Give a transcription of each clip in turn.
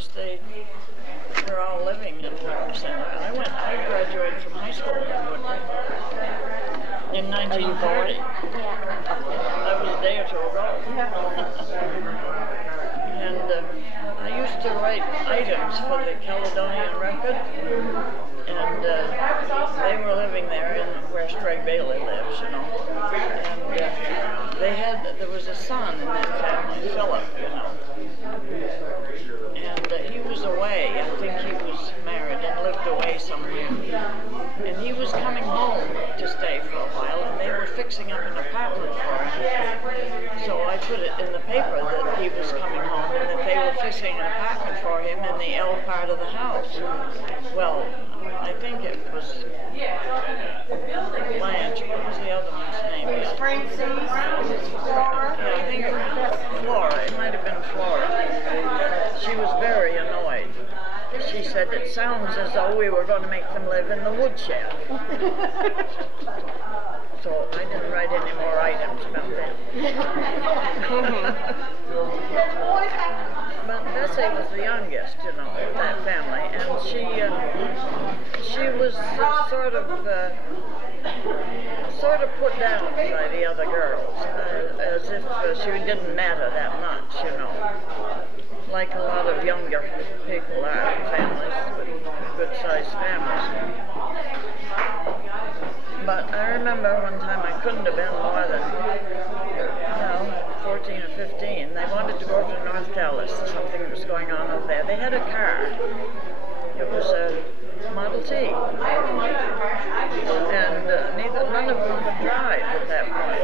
course, they were all living in Woodward Center. And I graduated from high school in Woodward in 1940. That was a day or two ago. And I used to write items for the Caledonian Record, and they were living there in where Streg Bailey lives, you know. And there was a son in that family, Philip, you know. And he was away. I think he was married and lived away somewhere. And he was coming home to stay for a while, and they were fixing up an apartment for him. So I put it in the paper that he was coming home and that they were fixing an apartment for him in the L part of the house. Well, I think it was Blanche. What was the other one's name? Frances, Flora. Yeah, I think it was Flora. It might have been Flora. She was very annoyed. She said, it sounds as though we were going to make them live in the woodshed. So I didn't write any more items about that. But Bessie was the youngest, you know, of that family, and she was sort of put down by the other girls, as if she didn't matter that much, you know, like a lot of younger people are in families, good-sized families. But I remember one time I couldn't have been more than, 14 or 15. They wanted to go over to North Dallas. Something was going on over there. They had a car. It was a Model T. And none of them could drive at that point.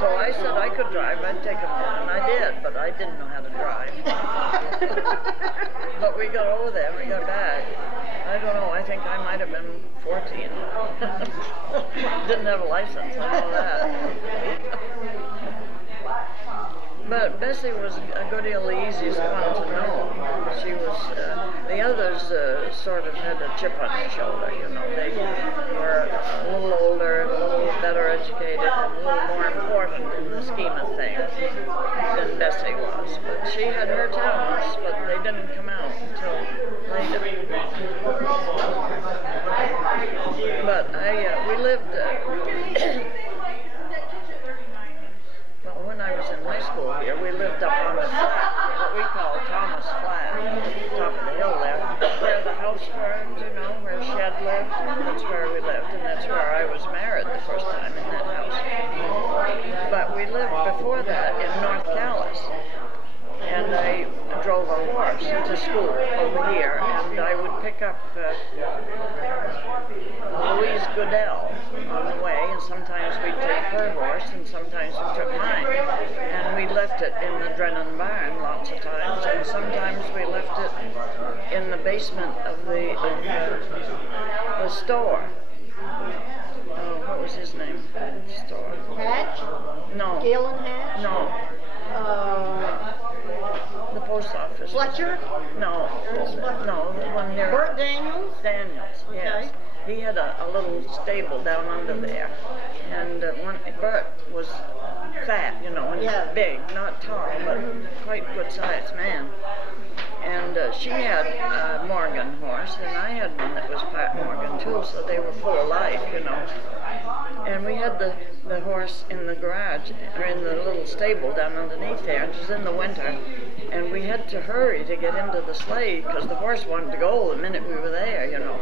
So I said I could drive. I'd take them home. And I did, but I didn't know how to drive. But we got over there and we got back. I don't know, I think I might have been 14. Didn't have a license, I know that. But Bessie was a good deal the easiest one to know. She was, the others sort of had a chip on their shoulder, you know. They were a little older, a little better educated, and a little more important in the scheme of things than Bessie was. But she had her talents, but they didn't come out until later. But we lived, well, when I was in high school here, we lived up on the flat, what we call Thomas Flat, at the top of the hill there, where the house burned, you know, where Shed lived. That's where we lived, and that's where I was married the first time in that house. But we lived before that in North Dallas. And I drove a horse to school over here, and I would pick up Louise Goodell on the way, and sometimes we'd take her horse, and sometimes we took mine. And we left it in the Drennan barn lots of times, and sometimes we left it in the basement of the store. What was his name? Store. Hatch? No. Galen Hatch? No. The post office. Fletcher? No. No, the one near... Bert Daniels? Daniels, yes. Okay. He had a little stable down under there. And Bert was fat, you know, and big, not tall, but quite good-sized man. And she had a Morgan horse, and I had one that was part Morgan too, so they were full of life, you know. And we had the horse in the garage, or in the little stable down underneath there. It was in the winter, and we had to hurry to get into the sleigh because the horse wanted to go the minute we were there, you know.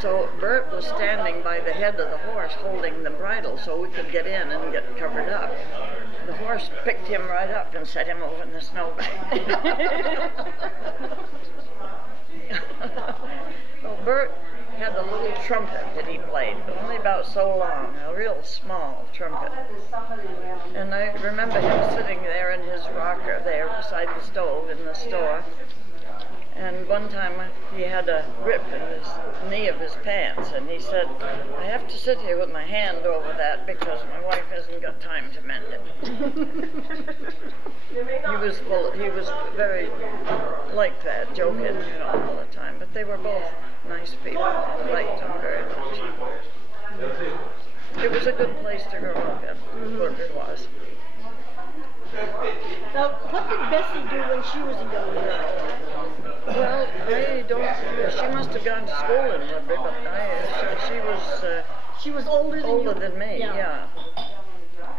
So Bert was standing by the head of the horse holding the bridle so we could get in and get covered up. The horse picked him right up and set him over in the snowbank. Well, Bert had a little trumpet that he played, only about so long, a real small trumpet. And I remember him sitting there in his rocker there beside the stove in the store. And one time he had a rip in his knee of his pants, and he said, I have to sit here with my hand over that because my wife hasn't got time to mend it. He was very like that, joking, you know, all the time. But they were both nice people. I liked them very much. It was a good place to grow up in, Woodward was. Now, what did Bessie do when she was a young girl? Well, I don't. She must have gone to school in Woodbury, but she was She was older than me. Yeah.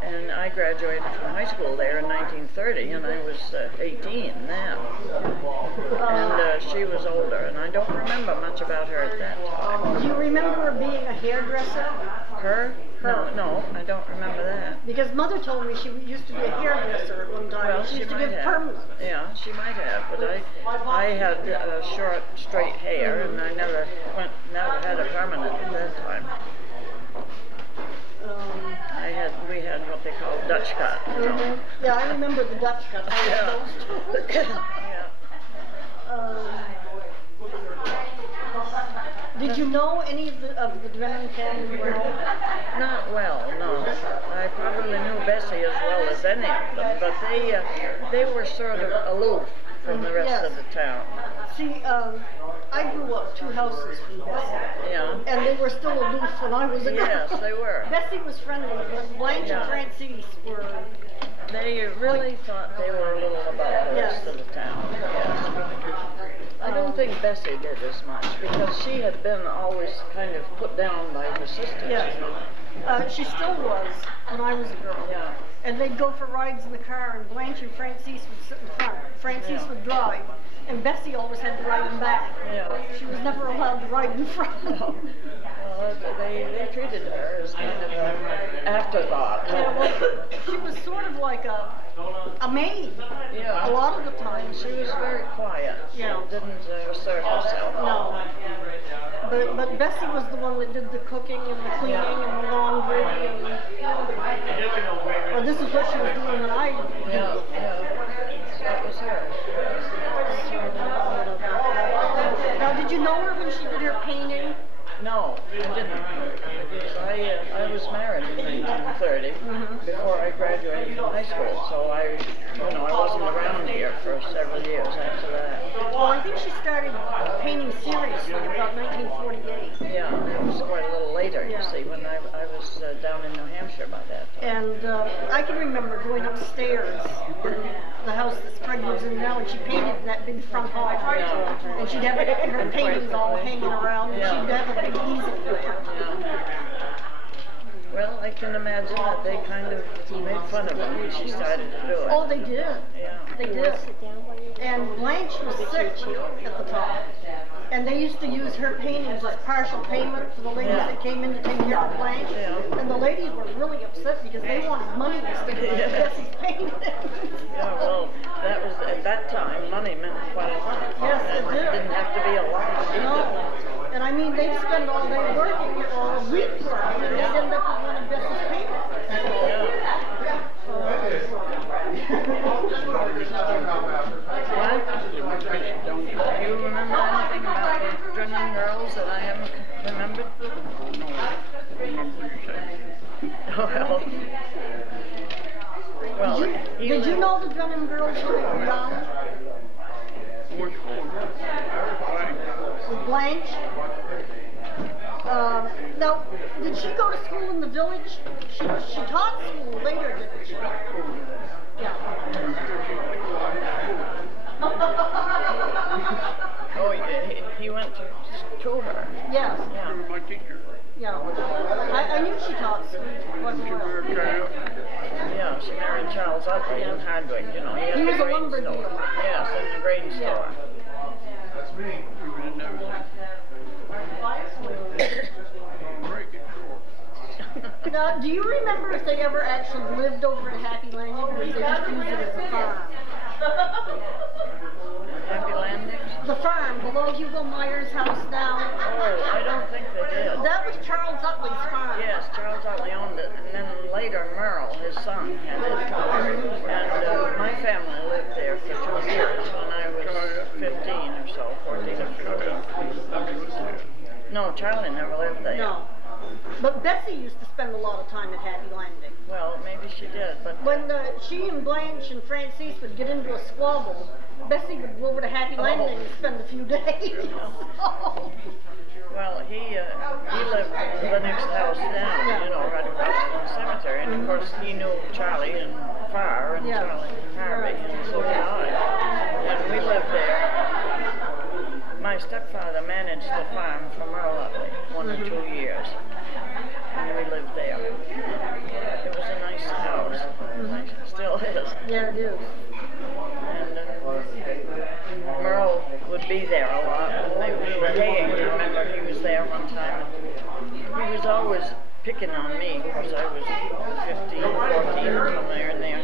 And I graduated from high school there in 1930, and I was 18 then. And she was older, and I don't remember much about her at that time. Do you remember her being a hairdresser? Her? No, I don't remember that. Because Mother told me she used to be a hairdresser at one time. Well, she used to give permanents. Yeah, she might have, but I had short, straight hair, and I never had a permanent at that time. We had what they call Dutch cut. You know? Yeah, I remember the Dutch cut. I had those too. Did you know any of the Drennan family well? Not well, no. I probably knew Bessie as well as any of them, but they were sort of aloof from the rest of the town. See, I grew up 2 houses from Bessie. Yeah. And they were still aloof when I was a girl. Yes, they were. Bessie was friendly, but Blanche and Francis were... They really thought they were a little above the rest of the town. Yes. I don't think Bessie did as much, because she had been always kind of put down by her sisters. Yes. She still was when I was a girl. Yeah. And they'd go for rides in the car, and Blanche and Francis would sit in front. Francis would drive, and Bessie always had to ride in back. Yeah. She was never allowed to ride in front. No. Well, they treated her as kind of an afterthought. Yeah, well, she was sort of like a maid. Yeah. A lot of the time. She was very quiet. She didn't assert herself. No. But Bessie was the one that did the cooking and the cleaning and the laundry and... Or this is what she was doing when I did. Yeah. That was her. Now, did you know her when she did her painting? No, I didn't. Because I was married in 1930 before I graduated from high school, so I wasn't around here for several years after that. Well, I think she started painting seriously about 1948. Yeah, that was quite a little later, you see, when I was down in New Hampshire by that time. And I can remember going upstairs in the house that Fred lives in now, and she painted that big front hall. And she'd have her paintings all hanging around, and she'd have a big easel there. Well, I can imagine that they kind of made fun of her when she started to do it. Oh, they did. Yeah. They did. And Blanche was sick at the time. And they used to use her paintings as partial payment for the ladies that came in to take care of Blanche. Yeah. And the ladies were really upset because they wanted money instead of Bessie's paintings. Yeah, well, that was, at that time, money meant quite a lot. Yes, it did. It didn't have to be a lot. No. And I mean, they'd spend all day working or a week working, and they'd end up with one of Bessie's paintings. What? Do you remember anything about the Drennan girls that I haven't remembered? Well, did you know the Drennan girls when they were young? Which one? With Blanche? Now, did she go to school in the village? She taught school later, didn't she? Yeah. Oh, he went to her. Yes. Yeah. My teacher. Yeah. I knew she taught school. Wasn't She married Charles. Yeah, she married Charles Utley in Hardwick, you know. He was a lumber dealer. Yes, in the grain store. That's me. He was in everything. Now, do you remember if they ever actually lived over at Happy Landing, or did they just use it as a farm? Happy Landing? The farm, below Hugo Meyer's house now. Oh, I don't think they did. That was Charles Utley's farm. Yes, Charles Utley owned it, and then later Merle, his son, had it. And my family lived there for 2 years when I was 15 or so, 14 or 15. No, Charlie never lived there. No. But Bessie used to spend a lot of time at Happy Landing. Well, maybe she did, but... When she and Blanche and Francis would get into a squabble, Bessie would go over to Happy Landing and spend a few days. Well, he lived the next house down, you know, right across from the cemetery. And of course, he knew Charlie and Farr and Charlie Harvey, and so did I. And we lived there. My stepfather managed the farm for Merle Utley 1 or 2 years, and we lived there. It was a nice house. It still is. Yeah, it is. And Merle would be there a lot. And we were haying. I remember he was there one time. And he was always picking on me because I was 15, 14, somewhere in there.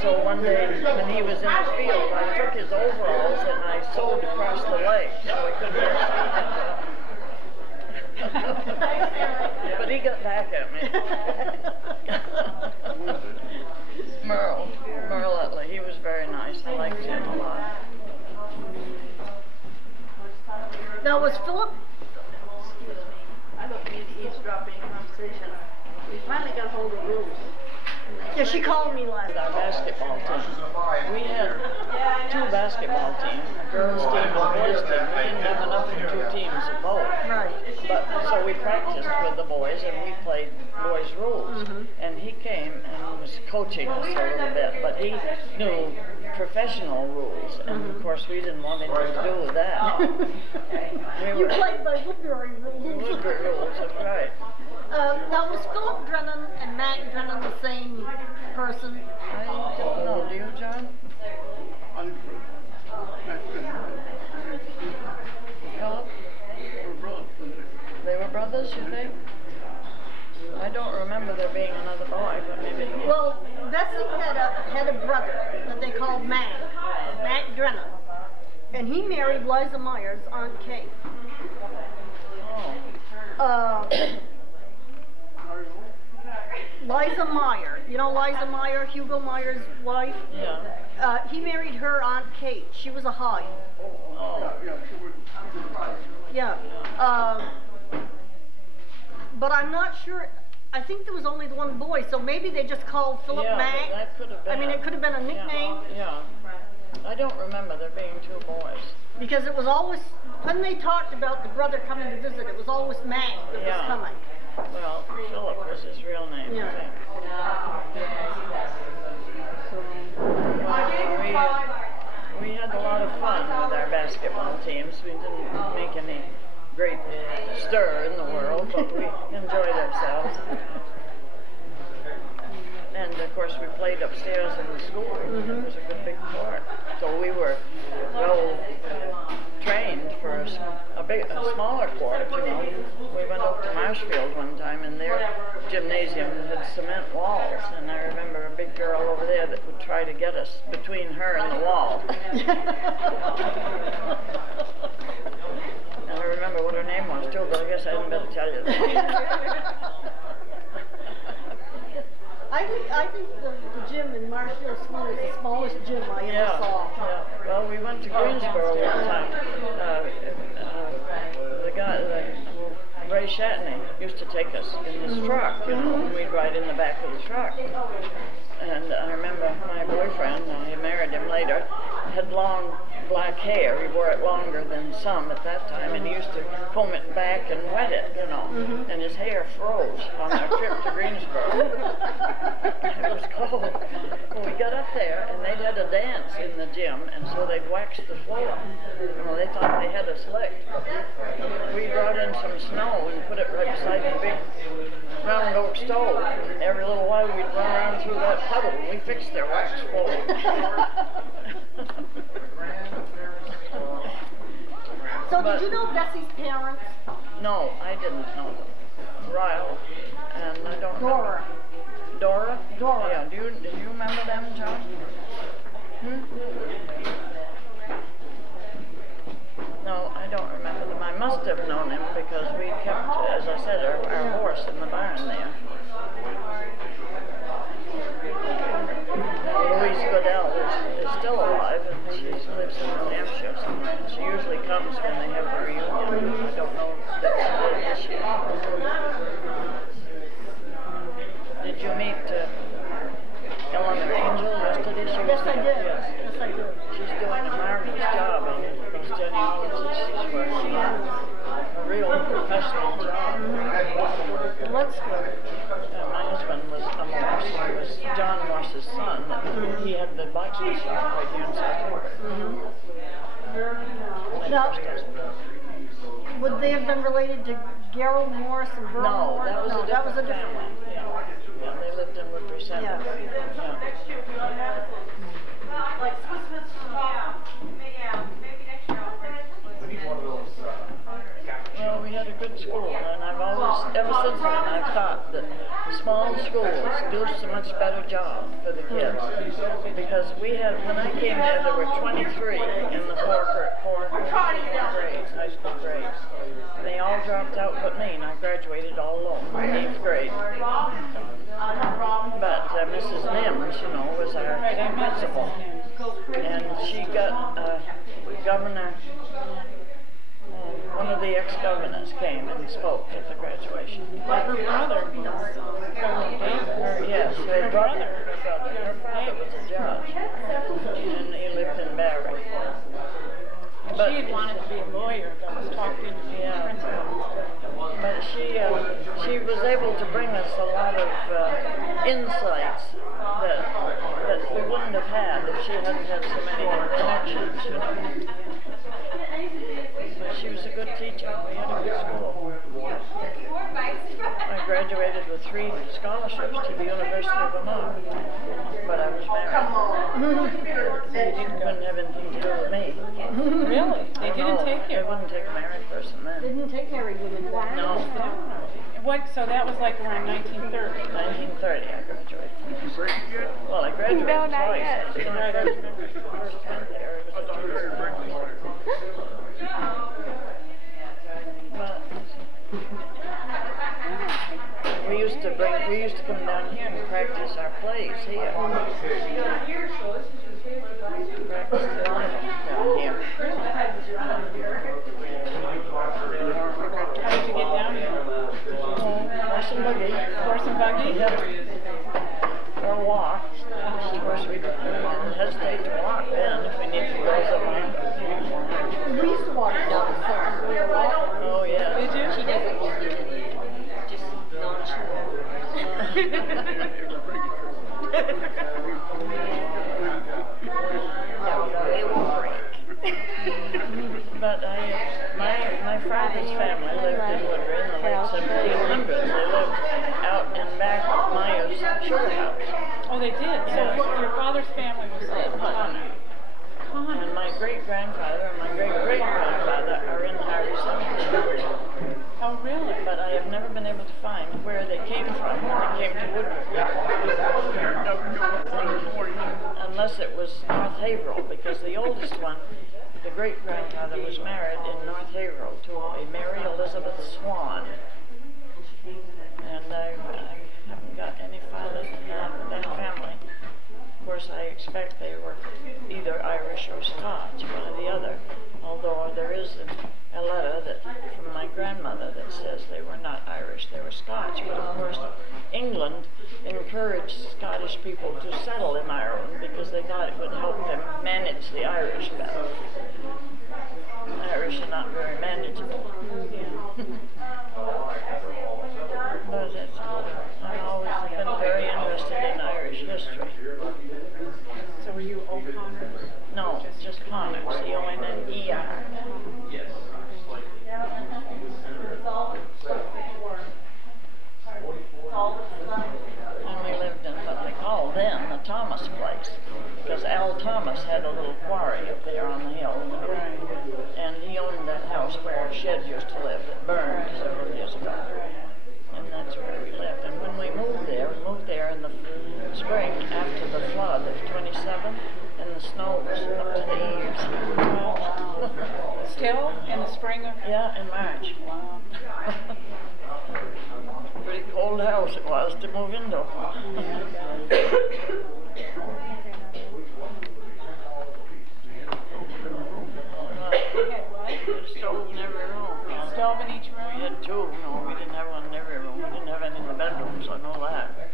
So one day when he was in the field, I took his overalls and I sewed across the leg so he couldn't get his But he got back at me. Merle Utley, he was very nice. I liked him a lot. Now, was Philip? I don't mean to eavesdrop any conversation. We finally got hold of rules. Yeah, she called me last Our basketball team. We had 2 basketball teams, a girls' team and a boys' team. We didn't have enough for 2 teams of both. Right. But so we practiced with the boys and we played boys' rules. And he came and was coaching us a little bit, but he knew professional rules, and of course we didn't want anything to do with that. You played by Woodbury rules. Woodbury rules, that's right. Now, was Philip Drennan and Matt Drennan the same person? I don't know. Do you, John? Philip? They were brothers, you think? I don't remember there being another boy, but maybe. Well, Bessie had a brother that they called Matt Drennan, and he married Liza Meyer's Aunt Kate. Oh. Liza Meyer, you know Liza Meyer, Hugo Meyer's wife? Yeah. He married her Aunt Kate. She was a Hyde. Oh. Yeah. But I'm not sure. I think there was only the one boy, so maybe they just called Philip Mack. That could have been. I mean, it could have been a nickname. Yeah. I don't remember there being 2 boys. Because it was always, when they talked about the brother coming to visit, it was always Mack that was coming. Well, Philip was his real name, I think. Well, we had a lot of fun with our basketball teams. We didn't make any great stir in the world, but we enjoyed ourselves. And of course we played upstairs in the school. It was a good big court. So we were well trained for a smaller court, you know. We went up to Marshfield one time and their gymnasium had cement walls, and I remember a big girl over there that would try to get us between her and the wall. And I remember what her name was too, but I guess I hadn't better tell you that. I think the gym in Marshfield School is the smallest gym I ever saw. Yeah. Well, we went to Greensboro one time. The guy, Ray Shatney, used to take us in his truck, you know, and we'd ride in the back of the truck. And I remember my boyfriend, I married him later, had long black hair. He wore it longer than some at that time, and he used to comb it back and wet it, you know. And his hair froze on our trip to Greensboro. It was cold. Well, we got up there, and they'd had a dance in the gym, and so they'd waxed the floor. Well, they thought they had us licked. We brought in some snow and put it right beside the big round oak stove. And every little while we'd run around through that puddle, and we fixed their wax floor. So did you know Bessie's parents? No, I didn't know them. Ryle, and I don't remember. Dora? Dora. Yeah, do you remember them, John? No, I don't remember them. I must have known him because we kept, as I said, our horse in the barn there. Louise Goodell is still alive, and she lives in New Hampshire somewhere. And she usually comes when they have a reunion. I don't know if that's this year. Did you meet Eleanor Angel yesterday? Yes, I did. Yes, I did. She's doing a marvelous job in these Jenny Olsen's work. A real professional job. What's good? My husband was Morse. He was John Morse's son. He had the blacksmith shop right here in South Florida. Now, would they have been related to Gerald Morse and Burl No, Morse? that was a different family. one. Yeah, they lived in Woodbury Center. Yeah. Well, we had a good school, and I've always, ever since then, I've thought that small schools do so much better job for the kids. Because we had, when I came there were 23 in the four grades, high school grades. And they all dropped out but me, and I graduated all alone in 8th grade. But Mrs. Nims, you know, was our principal. And she got Governor, one of the ex-governors came and spoke at the graduation. Well, her brother was Yes, her brother. Her father was a judge, and he lived in Barry. But she had wanted to be a lawyer, but was talked into being a principal. But she was able to bring us a lot of insights that we wouldn't have had if she hadn't had so many connections, you know. But she was a good teacher. We had a good school. I graduated with 3 scholarships to the University of Vermont, but I was married. They couldn't have anything to do with me. Really? They didn't take you? They wouldn't take a married person then. They didn't take married women. No. What? So that was like around 1930. 1930 I graduated. Well, I graduated No, not twice. yet. I first went there. It was a We used to come down here and practice our plays here. Practice down here. How did you get down here? Horse and buggy. Horse and buggy? Yeah. Or walk. Of course, we didn't hesitate to walk then if we needed to go somewhere. We used to walk down the stairs. Oh, yeah. Did you? She doesn't need you to just nonchalant. It won't break. But my father's family lived in Woodbury in the late 1700s. They lived out in back of Myers Sugar House. Oh, they did? So your father's family was Connor. And my great-grandfather and my great-great-grandfather are in the Irish cemetery. Oh, really? But I have never been able to find where they came from when they came to Woodbury. Unless it was North Haverhill, because the oldest one, the great-grandfather, was married in North Haverhill to a Mary Elizabeth Swan. And I haven't got any fathers in that family. Of course, I expect they were either Irish or Scotch, one or the other, although there is a letter from my grandmother that says they were not Irish, they were Scotch. But of course, England encouraged Scottish people to settle in Ireland because they thought it would help them manage the Irish better. Irish are not very manageable. But I've always been very interested in Irish history. So were you O'Connor? No, just Connor, C-O-N-N-E-R. And we lived in what they called then the Thomas place, because Al Thomas had a little quarry up there on the hill. And he owned that house where Shed used to live that burned several years ago. And that's where we lived. And when we moved there in the spring after the flood of 27, and the snow was up to the eaves. Still? In the spring of? Yeah, in March. Wow. Pretty cold house it was to move into. Stove in every room. Stove in each We room? had 2. No, we didn't have one in every room. We didn't have any in the bedrooms, I know that.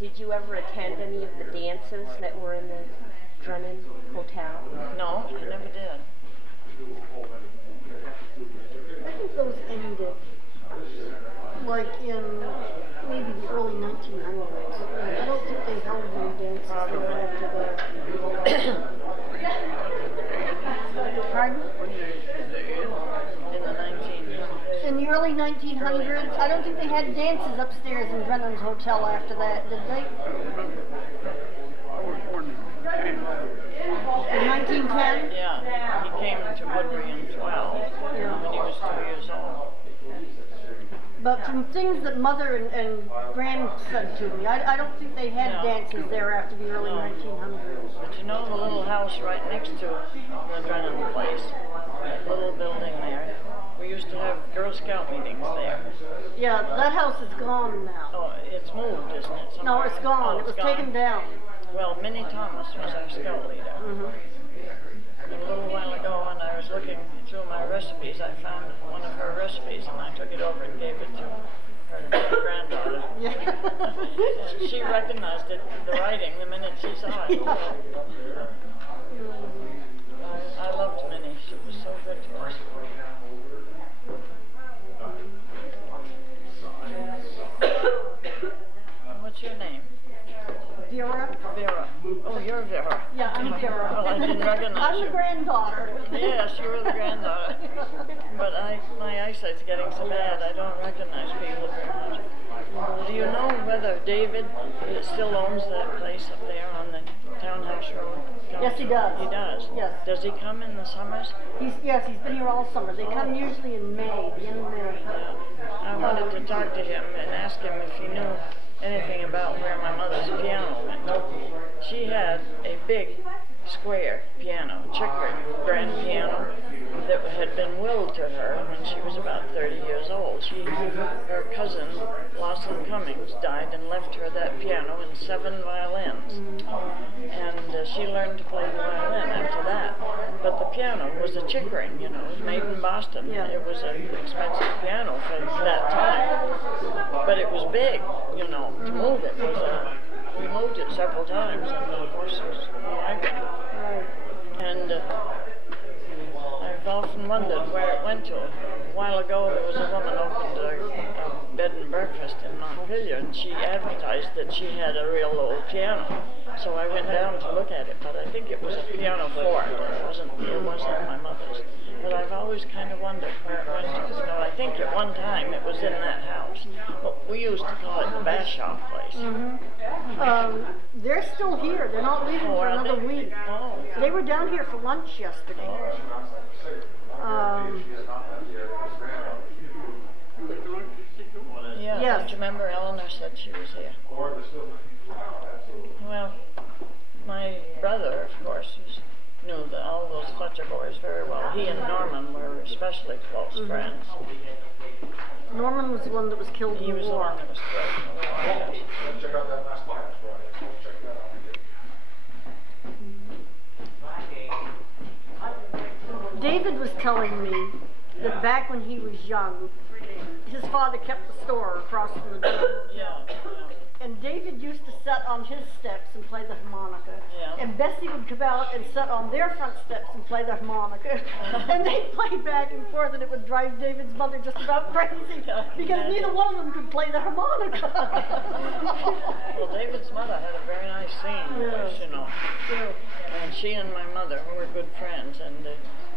Did you ever attend any of the dances that were in the Drennan Hotel? No, I never did. I think those ended like in maybe the early 1900s. I don't think they held any dances there after that. Pardon? In the 1900s. In the early 1900s, I don't think they had dances upstairs in Brennan's hotel after that, did they? I was born in 10. In 1910? Yeah, he came to Woodbury in 12 when he was 2 years old. But from things that Mother and Gran said to me, I don't think they had dances there after the early 1900s. But you know the little house right next to the Brennan place, that little building there, we used to have Girl Scout meetings there. Yeah, that house is gone now. Oh, it's moved, isn't it? No, somewhere? it's gone. Oh, It was gone. taken down. Well, Minnie Thomas was our scout leader. A little while ago when I was looking through my recipes, I found one of her recipes and I took it over and gave it to her granddaughter. Yeah. And she recognized it, the writing, the minute she saw it. I loved Minnie. She was so good to us. What's your name? Vera? Vera. Oh, you're Vera. Yeah, I'm Vera. Well, I didn't recognize I'm you. the granddaughter. Yes, you were the granddaughter. But my eyesight's getting so bad, I don't recognize people very much. Do you know whether David still owns that place up there on the Townhouse Road? Yes, he does. He does? Yes. Does he come in the summers? He's been here all summer. They come usually in May, the end of May. Yeah. I wanted to talk to him and ask him if he knew anything about where my mother's piano went. She had a big square piano, chicory grand piano, that had been willed to her when she was about 30 years old. Her cousin, Lawson Cummings, died and left her that piano and 7 violins. And she learned to play the violin after that. But the piano was a Chickering, you know, it was made in Boston. Yeah. It was an expensive piano for that time. But it was big, you know, to move it was we moved it several times, and of course it was vibrant. And I've often wondered where it went to. A while ago there was a woman opened a bed and breakfast in Montpelier, and she advertised that she had a real old piano. So I went down to look at it, but I think it was a piano forte. It wasn't my mother's. But I've always kind of wondered where it went to. You know, I think at one time it was in that house. Well, we used to call it the Bashaw place. They're still here. They're not leaving for another week. Oh. They were down here for lunch yesterday. Yeah, Yes. don't you remember Eleanor said she was here? Well, my brother, of course, knew all those Fletcher boys very well. He and Norman were especially close friends. Norman was the one that was killed in He the was the war. one that was killed in the war. Yes. Check out that last line, that's right. Check that out. David was telling me that back when he was young, his father kept the store across from the door. Yeah, And David used to sit on his steps and play the harmonica. Yeah. And Bessie would come out and sit on their front steps and play the harmonica. And they'd play back and forth, and it would drive David's mother just about crazy because neither one of them could play the harmonica. Well, David's mother had a very nice singing voice, you know. And she and my mother were good friends, and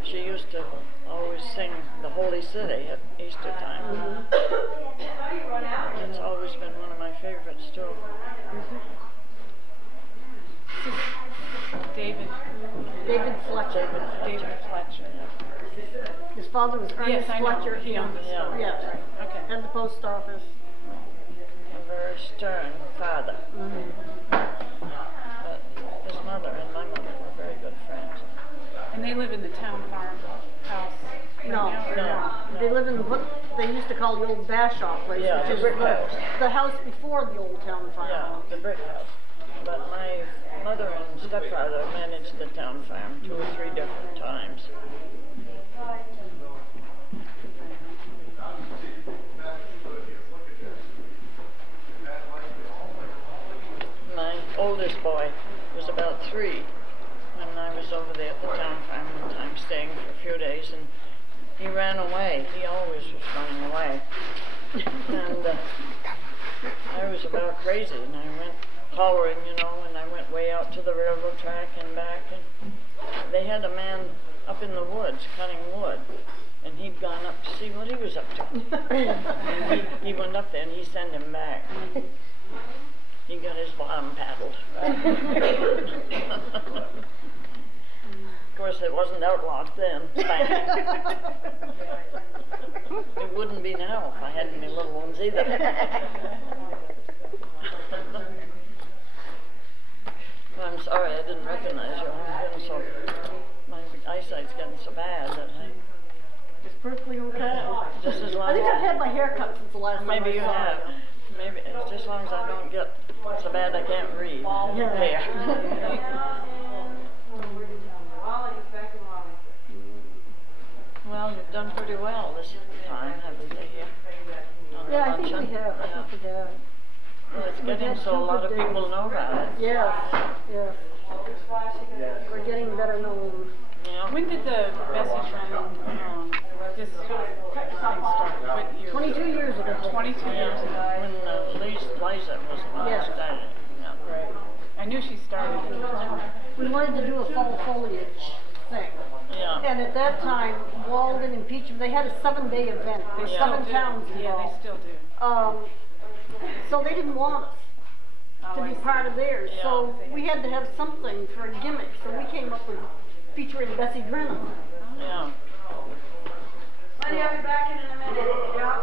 she used to always sing the Holy City at Easter time. It's always been one of my favorites, too. David Fletcher. Fletcher. His father was Ernest Yes, I know. Fletcher. He owned the store. Yes. Okay. And the post office. A very stern father. But his mother and my mother were very good friends. And they live in the town farm house right No, now? or no. They live in what they used to call the old Bashaw place, Yeah, which the is brick house. the house before the old town farm. Yeah, the brick house. But my mother and stepfather managed the town farm 2 or 3 different times. My oldest boy was about 3 when I was over there at the town farm one time, staying for a few days, and he ran away. He always was running away. And I was about crazy, and I went hollering, you know, and I went way out to the railroad track and back, and they had a man up in the woods cutting wood, and he'd gone up to see what he was up to. And he went up there, and he sent him back. He got his bottom paddled. Of course, it wasn't outlawed then. It wouldn't be now if I had any little ones either. I'm sorry I didn't recognize you. My eyesight's getting so bad that It's perfectly okay. just as long I think as I've had my hair cut since the last time maybe I you saw have. you. Maybe it's just as long as I don't get so bad I can't read. Yeah. Hair. Well, you've done pretty well this time, haven't you, here? On the Yeah, I think luncheon? we have. I Yeah. think we have. Well, it's We've getting had so a 2 lot of good people days. know about it. Yes, yes. We're getting better known. Yeah. When did the Bessie Drennan this thing start? What year? 22 years ago. 22 years ago. When Liza was Yes. started. Yeah. Right. I knew she started it. We wanted to do a fall foliage thing. Yeah. And at that time, Walden and Peacham, they had a 7-day event. There's They 7 still do. towns Yeah, involved. they still do. So they didn't want us Oh, to I be see. part of theirs. Yeah. So we had to have something for a gimmick. So we came up with featuring Bessie Drennan. Yeah. Honey, I'll be back in a minute. Yeah.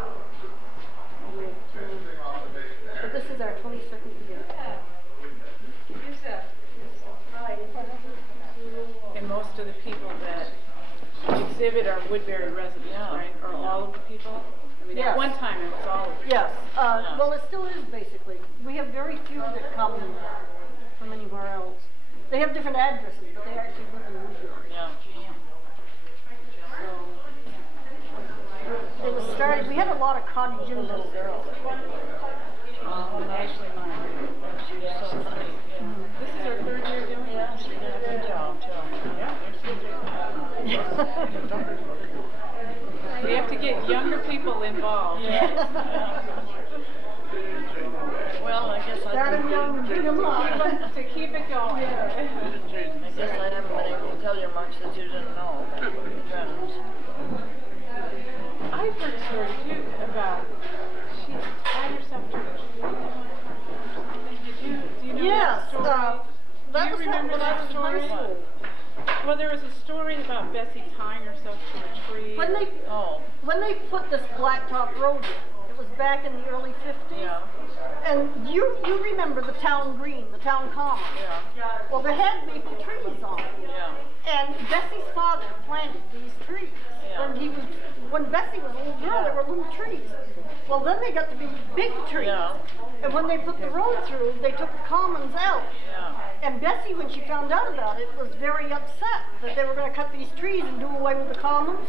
But this is our 22nd year. And most of the people that exhibit are Woodbury residents, Yeah. right? Or all of the people? I mean, Yes. at one time it was all of them. Yes. Yeah. Well, it still is basically. We have very few that come from anywhere else. They have different addresses, but they actually live in Woodbury. Yeah. So it was started. We had a lot of cottage in Little girl. Ashley Meyer. She's so funny. This is her 3rd year doing it? Yeah, she did a good job, too. We have to get younger people involved. Yeah. Well, I guess Start them young, bring them up. To keep it going. I guess I haven't been able to tell you much that you didn't know about the Drennans. I've heard stories too about she tied herself to a tree. Do you know Yes. that story? That Do you was remember when I that was in story? high school. Well, there was a story about Bessie tying herself to a tree. When they Oh, put this blacktop road in, it was back in the early 50s. yeah. And you remember the town green, the town common. Yeah. Well, there had maple trees on it. Yeah. And Bessie's father planted these trees. Yeah. When Bessie was a little girl, there were little trees. Well, then they got to be big trees. Yeah. And when they put the road through, they took the commons out. Yeah. And Bessie, when she found out about it, was very upset that they were going to cut these trees and do away with the commons.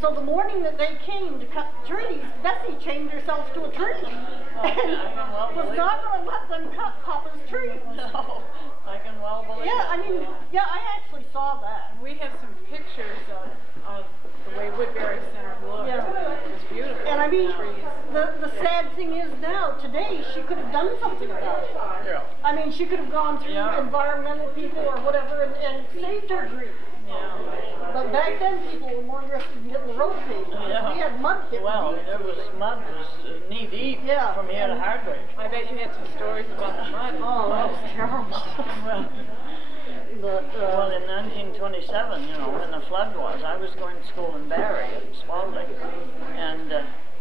So the morning that they came to cut the trees, Bessie chained herself to a tree. And was not going to let them cut Papa's trees. No, I can well believe Yeah, I mean, yeah, I actually saw that. We have some pictures of the way Woodbury Center looked. Yeah. It was beautiful. And I mean, Trees. the sad thing is now, today, she could have done something about it. Yeah. I mean, she could have gone through Yeah. environmental people or whatever and saved her grief. Yeah. But back then, people were more interested in getting the road paved. Yeah. We had mud hitting Well, deep. mud was knee deep Yeah. from here to Hardwick. I bet you had some stories about the mud. Oh, that was terrible. Well, But, well, in 1927, you know, when the flood was, I was going to school in Barrie at Spalding, and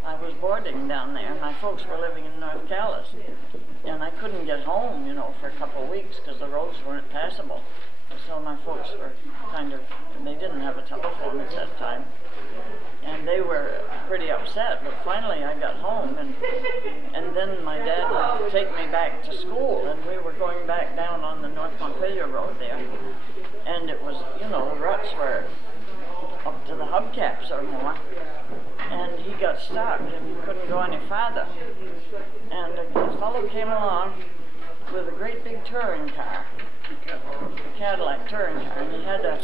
I was boarding down there. My folks were living in North Calais, and I couldn't get home, you know, for a couple of weeks because the roads weren't passable. So my folks were they didn't have a telephone at that time, and they were pretty upset. But finally I got home, and then my dad would take me back to school, and we were going back down on the North Montpelier Road there, and it was, you know, the ruts were up to the hubcaps or more, and he got stuck and he couldn't go any farther. And a fellow came along, with a great big touring car, a Cadillac touring car, and he had a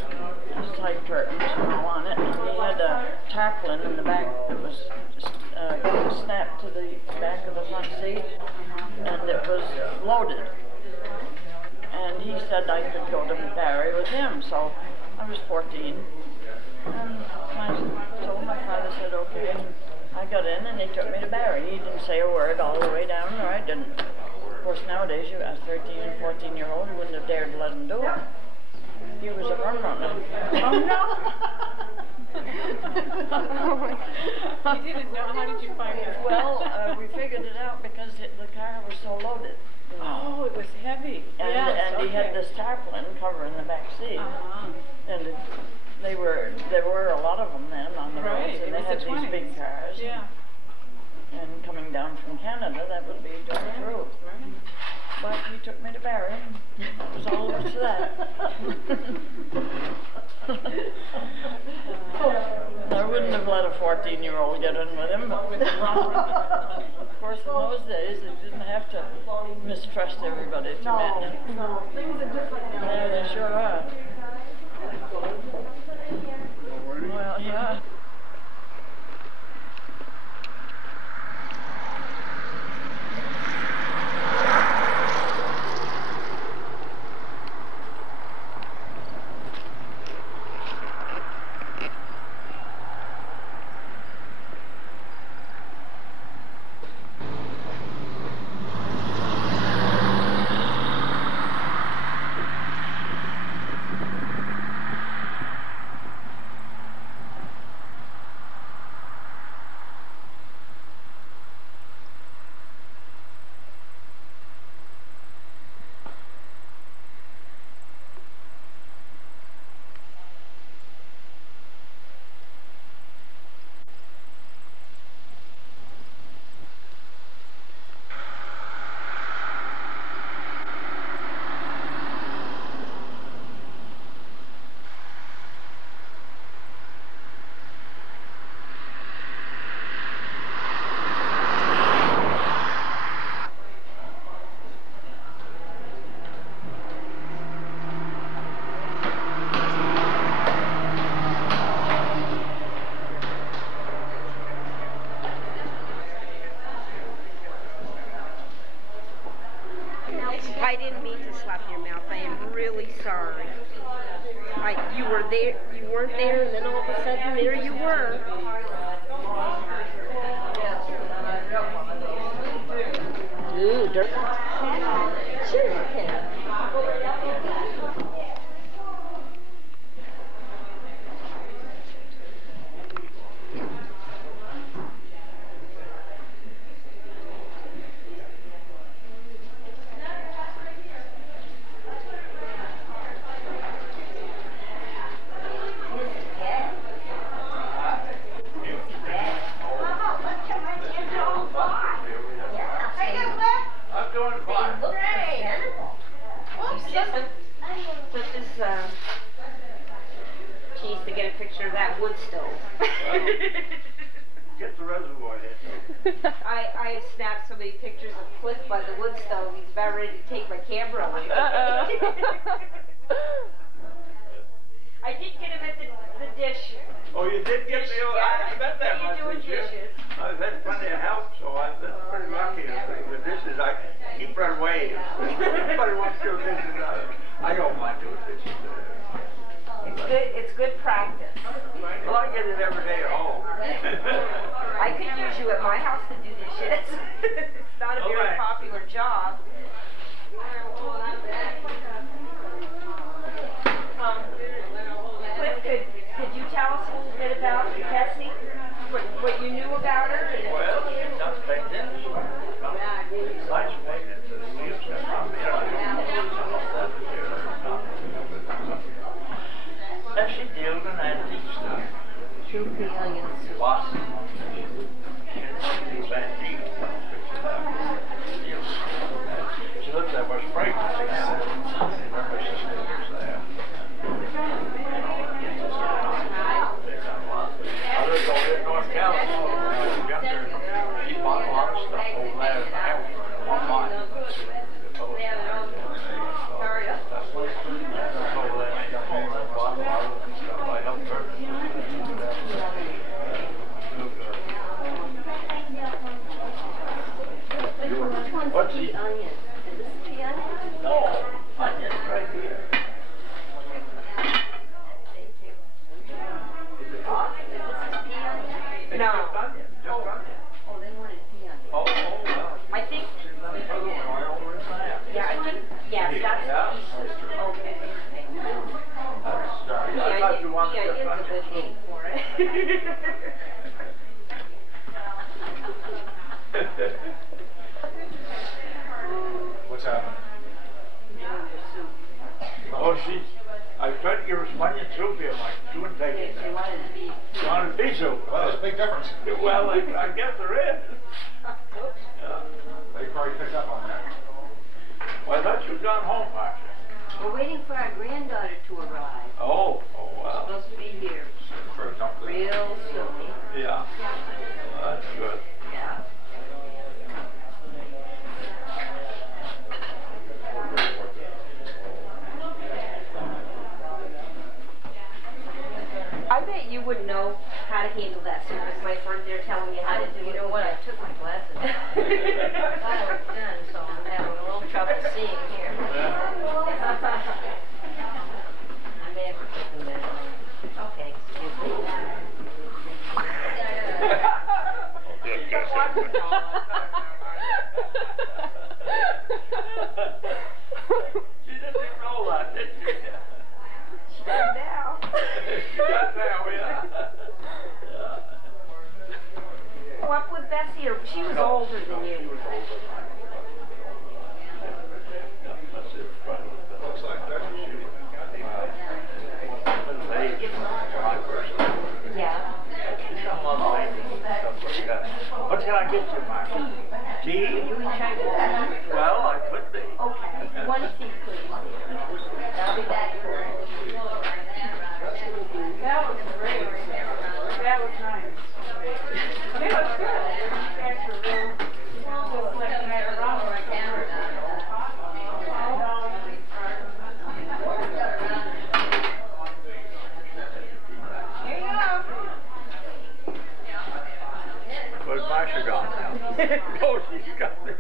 side curtains and all on it, and he had a tarpaulin in the back that was snapped to the back of the front seat, and it was loaded. And he said I could go to Barry with him, so I was 14. And my father said okay, and I got in and he took me to Barry. He didn't say a word all the way down, or I didn't. Of course, nowadays, a 13 and 14-year-old, you wouldn't have dared to let him do it. He was a run runner. Oh no! You didn't know. How did you find out? Well, we figured it out because the car was so loaded. You know. Oh, it was heavy. And, Yes, and he had this tarpaulin covering the back seat. And there were a lot of them then on the roads, and they had these big cars. Yeah. And coming down from Canada, that would be George Road. Right. But he took me to Barry, and that was all there was to that. I wouldn't have let a 14-year-old get in with him, but of course in those days they didn't have to mistrust everybody to meet. No, things are different now. Yeah, they sure are. Well, yeah. I didn't mean to slap your mouth. I am really sorry. You were there, you weren't there, and then all of a sudden there you were. Ooh, dirt. Sure you can. She needs to get a picture of that wood stove. Get the reservoir here. I have snapped so many pictures of Cliff by the wood stove, he's about ready to take my camera away. I did get him at the dish. Oh, you did get me? I bet that much. Doing dishes. I've had plenty of help, so I've been pretty lucky. The dishes, I keep right away. Everybody wants to do dishes. I don't mind doing dishes. It's good practice. Well, I get it every day at home. I could use you at my house to do dishes. It's not a very popular job. Cliff, could you tell us a little bit about Bessie? What you knew about her? Well, she's not painted. Nice painted to the music. She deals in antique stuff. Boston. It's antique. She lives at West Franklin. Remember, she still lives there. Others over in North Carolina, she bought a lot of stuff over there in the house. One mine. No. Just onion, just onion. Oh, they wanted pea on it. Oh, well. I think, yeah, I think, yes, that's Yeah. okay. I thought you wanted just Onion's a good onion. name for it. What's happening? Oh, I tried to give her some onion soup here, Mike. She wouldn't take it. They wanted beef. She wanted pea soup. Well, there's a big difference. Well, I guess there is. Yeah. They probably picked up on that. Well, I thought you'd gone home, Marcia. We're waiting for our granddaughter to arrive. Oh, well. Supposed to be here For a dump there. real soon. Yeah. That's good. Yeah. I bet you would know how to handle that service. My friend there telling you how to do it. You know what? I took my glasses off. I was done, so I'm having a little trouble seeing here. I may have to put them back on. Okay, excuse me. She didn't even know that, did she? She does now. She does now, yeah. Oh, up with Bessie, or she was older than you. Looks like that's what she Yeah. What can I get you, Mark? Tea? You in charge of that? Well, I could be. Okay. One tea, please. I'll be back for it. That was great. That was nice. It was good. Thanks for real. Just like right around like Here you go. Where's Marcia gone now? Oh, she's got it.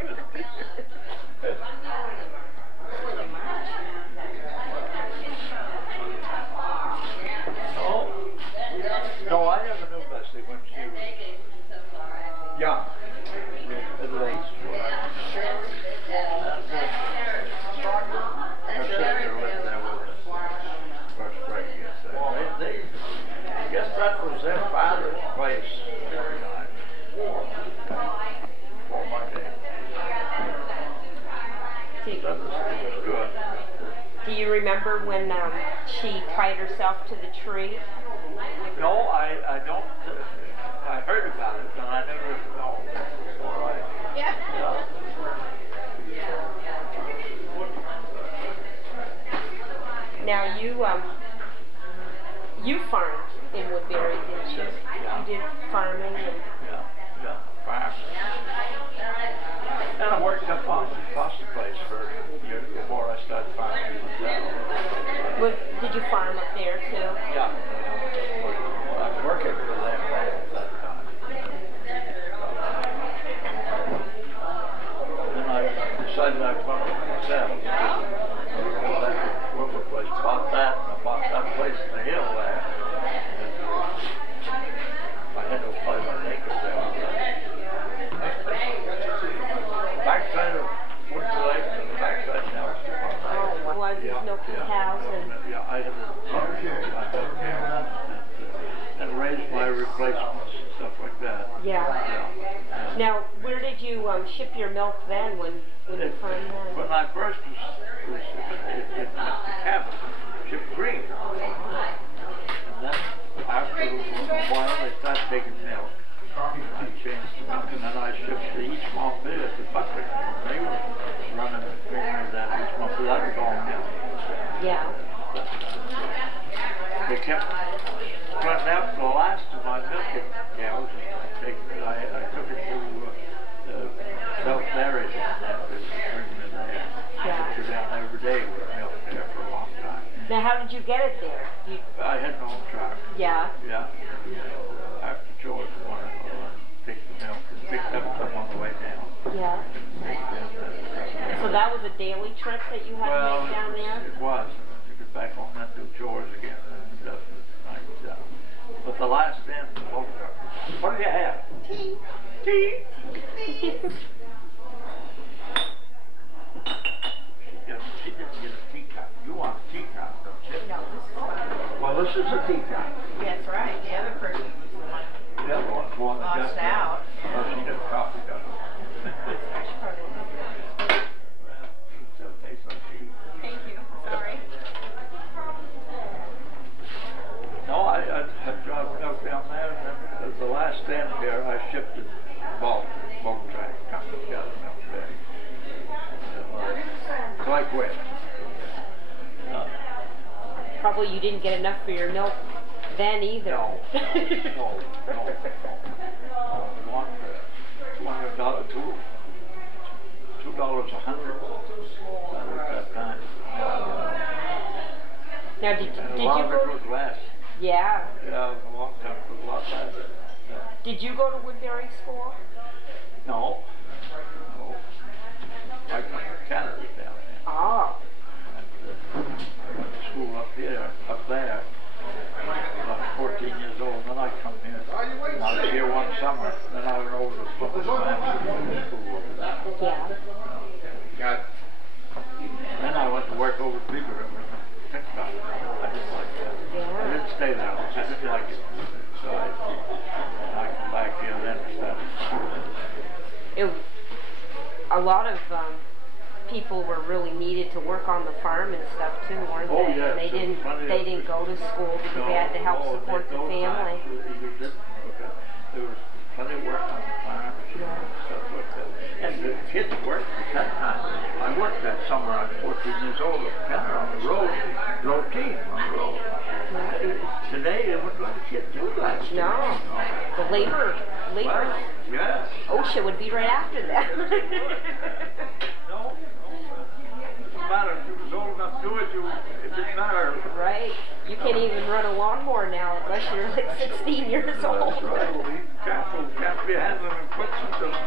No, I never knew Bessie when she was young, at least. Her sister lived there with us. First pregnancy. I guess that was their father's place every night. For Monday. That was good. Do you remember when she tied herself to the tree? No, I don't. I heard about it, but I never know. All right. Yeah. Now you farmed in Woodbury, didn't you? Yeah. You did farming and Yeah, farm. And I worked up on the pasta place for years before I started farming myself. did you farm up there too? Yeah. I was working for them at that time. Then I decided I wanted to myself. That Wilbur place, bought that, and I bought that place in the hill there. I had no 500 acres there. Backside of Woodbury Lake and the backside now. Oh, was his milking cows and Yeah, I had and raised my replacements and stuff like that. yeah. Now, where did you ship your milk then when you farmed then? When I first was in the cabin, shipped green. And then after a while they started taking milk. I changed the milk and then I shipped to each month there to Buckley. They were running that each month, so that was all milk. Yeah. They kept running out the last of my milking cows. I took it to South Barry and bringing it there. Yeah. I took it down every day with milk there for a long time. Now, how did you get it there? I had no truck. Yeah. Yeah. After George wanted to take the milk and picked up some on the way down. Yeah. So that was a daily trip that you had to make down there? It was. To get back home and do chores again and stuff. But the last end, the boat truck. What did you have? This is a teacup. That's right, the other person was the one The other one's one that lost just out. Oh, she got coffee done. Thank you, sorry. No, I dropped milk down there, and then the last stand here, I shipped it bulk track company got the milk there. So I quit. Probably you didn't get enough for your milk then either. No. $2 a hundred. That was that time. Now, did And a you lot of go? it was less. Yeah. Yeah, it was a long time. It was a lot less. Yeah. Did you go to Woodbury School? No. I come from Canada down there. Oh. And, I went to school up there. About 14 years old. Then I come here. I was here one summer. Then I went over to Plymouth school over there. Yeah. Then I went to work over at Beaver River. I didn't like that. Yeah. I didn't stay there. I didn't like it. So I come back here then and started. A lot of people were really needed to work on the farm and stuff too, weren't they? Oh, yes. And they didn't go to school because they had to help support the family. There was plenty of work on the farm and stuff like that. And the kids worked at that time. I worked that summer. I was 14 years old up there on the road, drove team on the road. Today they wouldn't let a kid do that. No. The labor. Well, yes. OSHA would be right after that. No. It doesn't matter if you was old enough to do it, it didn't matter. Right. You can't even run a lawnmower now unless you're like 16 years old. That's right. Well, be careful. Can't be handling equipment until 19.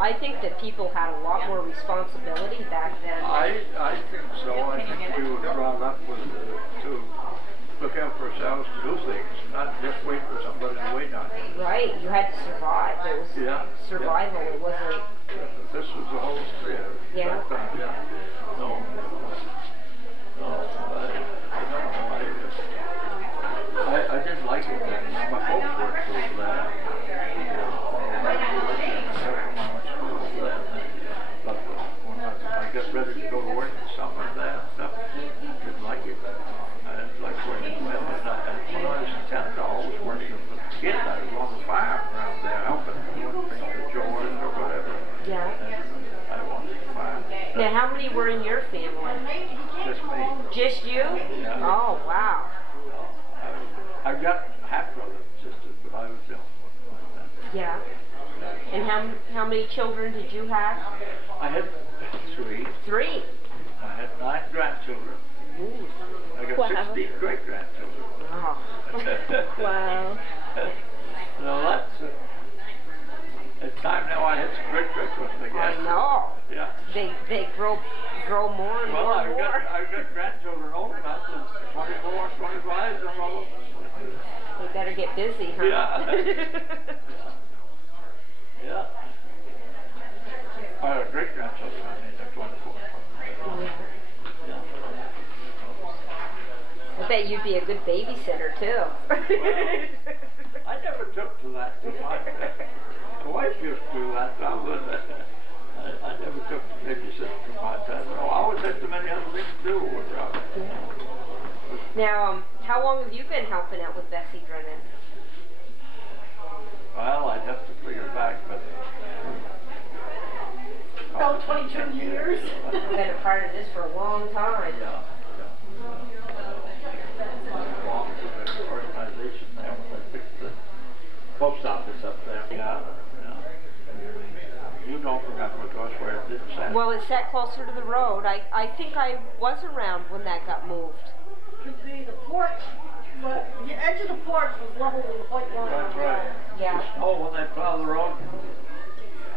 I think that people had a lot more responsibility back then. I think so. I think we were brought up with to look out for ourselves, to do things, not just wait for somebody to wait on you. Right. You had to survive. There was survival. It wasn't. This was the whole sphere. Yeah. No. I didn't like it then. My folks worked over there. But when I got ready to go to work in summer there and stuff, I didn't like it. I didn't like working well. And when I was in Canada, I was working with kids. I was on the farm around there, helping doing things for chores or whatever. Yeah. And I wanted to farm. Now, how many were in your family? Just me. Just you? Yeah. Oh, wow. I've got half brothers and sisters, but I was the only one like that. Yeah. And how many children did you have? I had 3. 3. I had 9 grandchildren. Ooh. I got 16 great-grandchildren. Oh. Wow. So that's it's time now I had some great-grandchildren, I guess. I know. Yeah. They grow more and more and more. I've got grandchildren old enough, 24, 25, some of them. We better get busy, huh? Yeah. Yeah. I have great-grandchildren, I mean, they're 24. Yeah. I bet you'd be a good babysitter, too. Well, I never took to that too much. My wife used to do that. I never took to babysit too much. I always had too many other things to do. Now, how long have you been helping out with Bessie Drennan? Well, I'd have to figure back, but About 22 years. You've been a part of this for a long time. Yeah. Belonged to the organization there when they picked the post office up there. Yeah. You don't remember, of course, where it did sat. Well, it sat closer to the road. I think I was around when that got moved. The porch, but the edge of the porch was level with the white line. That's right. Yeah. Oh, when they plow the road,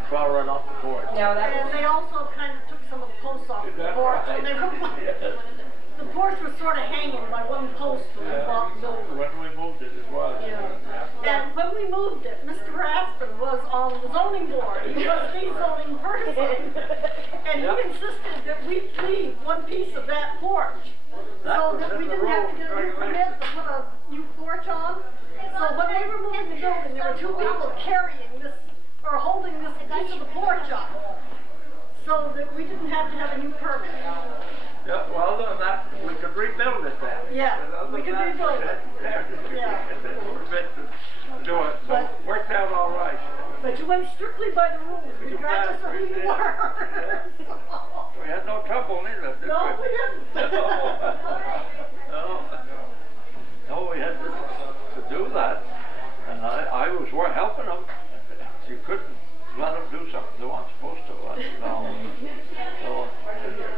plow right off the porch. No, that And was. they also kind of took some of the posts off the That's porch. right. And they were, Yes. the porch porch was sort of hanging by one post when we bought the building. When we moved it, it was. And when we moved it, Mr. Aspen was on the zoning board. He was the zoning person. And he insisted that we leave one piece of that porch. So that we didn't have to get a new permit to put a new porch on. So when they were moving the building, there were two people carrying this, or holding this piece of the porch up. So that we didn't have to have a new permit. Yeah, well, other than that, we could rebuild it then. Yeah, we could rebuild it. Yeah. Permit to do it, so it worked out all right. But you went strictly by the rules, regardless of who you were. We had no trouble either, did we? No, we didn't. No, we had to do that, and I was helping them. You couldn't let them do something they weren't supposed to. So,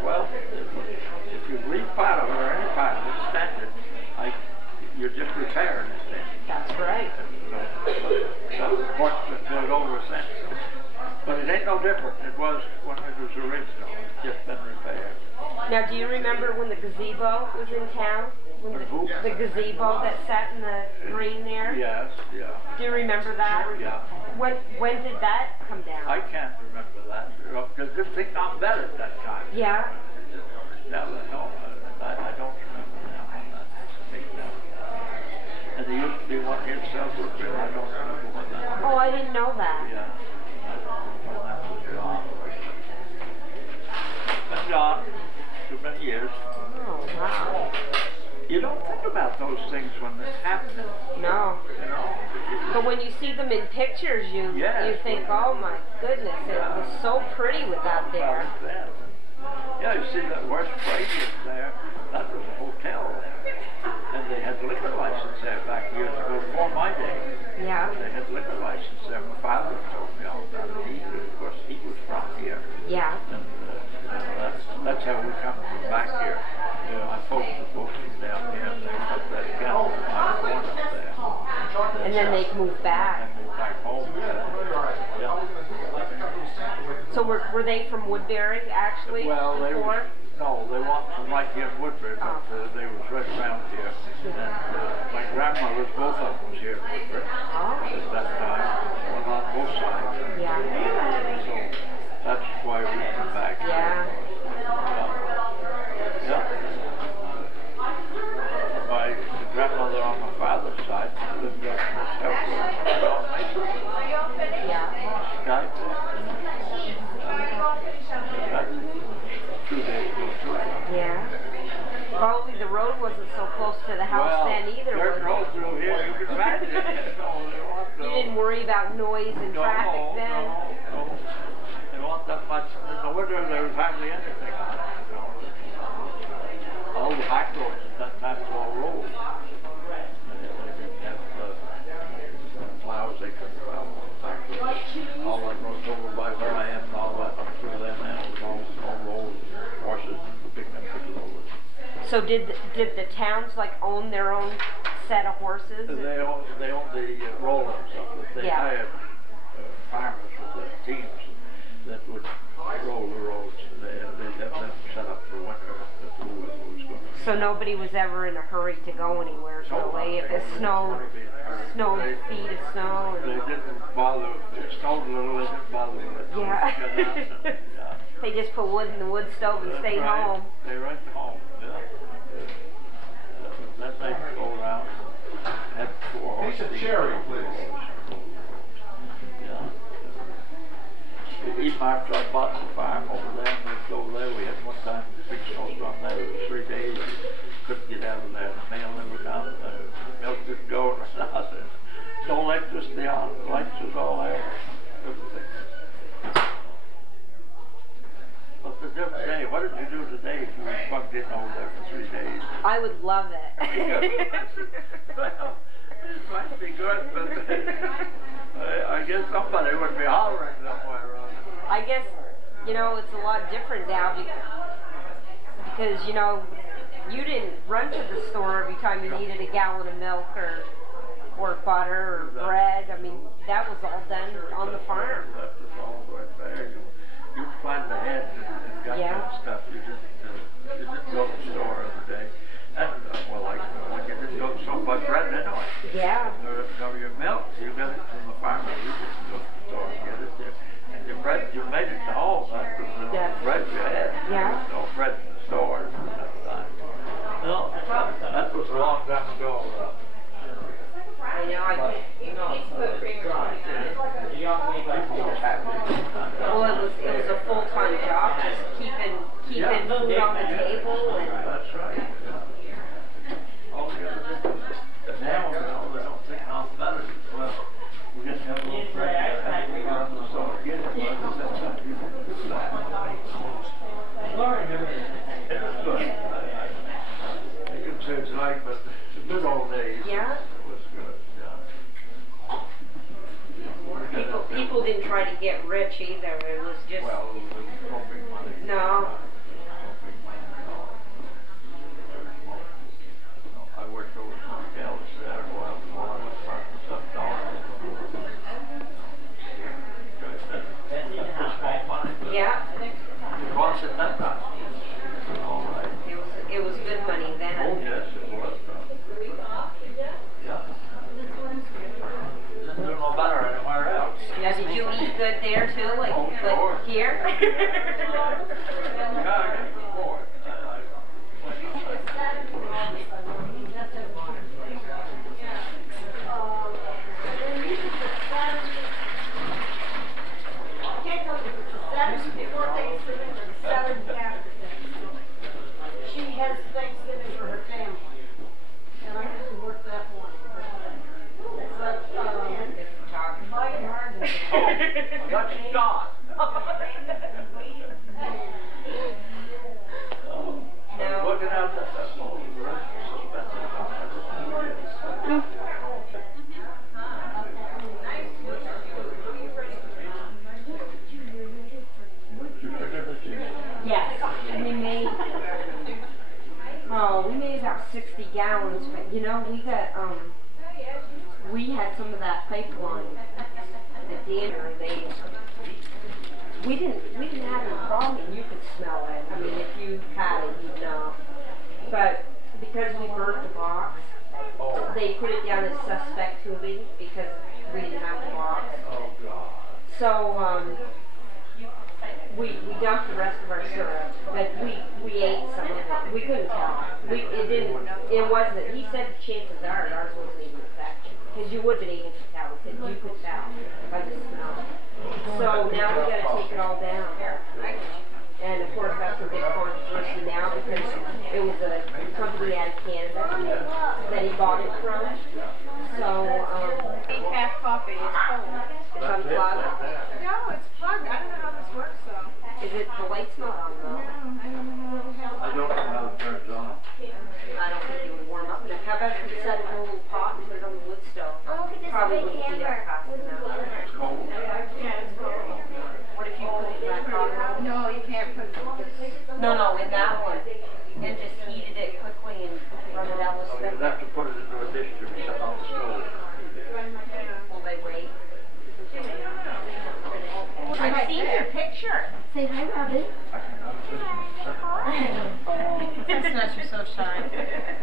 well, if you leave part of it or any part of it standard, you're just repairing it then. That's right. So the porch been built over since. But it ain't no different. It was when it was original. It's just been repaired. Now, do you remember when the gazebo was in town? When the gazebo that sat in the green there? Yes, yeah. Do you remember that? Yeah. When did that come down? I can't remember that because this thing not better at that time. Yeah. No, I don't remember now on that thing now. And there used to be one here in Southwood, but I don't remember when that. Oh, I didn't know that. Yeah. I don't know when that was gone. Been gone too many years. Oh, wow. You don't think about those things when it's happening. No. You know? But when you see them in pictures, you think, oh my goodness, it was so pretty with that there. Yeah, you see that West Radius there, that was a hotel. And they had liquor license there back years ago, before my day. Yeah. They had liquor license there. My father told me all about it. Of course, he was from here. Yeah. And that's how we come from back here. My folks were both from down here, and they got that gal. I was born up there. And then they moved back. And moved back home. Yeah. So were they from Woodbury, actually, Well, before? No, they weren't from right here in Woodbury, but they was right around here. And my grandmother, both of them was here in Woodbury at that time. Well, on both sides. Yeah. So that's why we came back. Yeah. Yeah. My grandmother on my father's side lived up in this house. Yeah. Skype. That's 2 days ago, too. Yeah. Probably the road wasn't so close to the house then either, there's was it? roads through here, you can imagine it. You didn't worry about noise and traffic then? No. There wasn't that much. In the winter, there was hardly anything on it. All the back roads at that time were all roads. They didn't have plows, they couldn't plow on the back roads. All that roads over by where I am and all that up through there now was all roads, horses, and the big men could roll it. So did the towns like own their own set of horses? They owned the rollers of it. They hired farmers with the teams that would roll the roads. They'd have them set up for winter if the weather was good. So nobody was ever in a hurry to go anywhere, really. If it snowed feet of snow. They didn't bother. It snowed a little. They didn't bother with it. Yeah. They just put wood in the wood stove and stayed home. They right home. Yeah. Then they go around. Had 4 horses. Piece of cherry, please. Yeah. Even after I bought the farm over there, and lived over there, we had one time a big snowstorm there. It was 3 days. Couldn't get out of there. The mail never got it. The milk didn't go or nothing. No electricity on. The lights was all there. Everything. But the different day, what did you do today if you were plugged in over there for 3 days? I would love it. Well, it might be good, but I guess somebody would be hollering somewhere around it. I guess, it's a lot different now because, you didn't run to the store every time you needed a gallon of milk or butter or bread. I mean, that was all done on the farm. That was all right there. You planned ahead and got that stuff. You didn't go to the store every day. Yeah. Now your milk, you got it from the farmer. You just go to the store and get it there. And your bread, you made it to home. That's the bread you had. Yeah. No bread in the stores at that time. No, that was a long time ago. I know. Well, it was a full-time job, just keeping food on the table. And That's right. All the other things. Now, they don't think nothing better. Well, we just have a little bread there, have to go out to the store and get it. Well, that's not you can do that. It was good. I can say it's like, but the good old days. Yeah. It was good, yeah. People didn't try to get rich either. It was just. Well, it was no big money. No. I worked over some gals there, well, I was parking $7. Small money. Yeah. It was at that time. All right. It was good money then. Oh, yes, it was. Yeah. Didn't do no better anywhere else. Now, did you eat good there too, like, Oh, sure. like here? Yeah, I get bored. She has Thanksgiving for her family, and I have to work that morning. But, by and large, Oh, that's gone. No. Looking out that whole rest is Yes. We made about 60 gallons, but you know, we had some of that pipeline. The dinner, we didn't have any problem, and you could smell it. I mean, if you had it, you'd know. But because we burnt the box, they put it down as suspect tubing because we didn't have the box. Oh, God. So, we dumped the rest of our syrup, but we ate some of it. We couldn't tell. It wasn't, he said the chances are ours wasn't even affected. Because you would have been able to tell, because you could tell by the smell. So now we gotta take it all down. And of course that's a big controversy now because it was a company out of Canada that he bought it from. So, Decaf coffee, it's cold. it's unplugged. No, it's plugged. I don't know how this works though. Is it, the light's not on though? I don't know how I don't know how it turns on. I don't think it would warm up enough. How about if we set it in a little pot and put it on the wood stove? Oh, look at this Probably big wouldn't heat hammer. up fast With a enough. hammer. Cold. Yeah, it's cold. What if you put it in that pot? No, you can't put this. No, in that one. And just heated it quickly and run it down the Oh, spigot. you'd have to put it into a dish to be set on the stove. Will they wait? I've seen your picture. Say hi, Robin. That's not, you're so shy.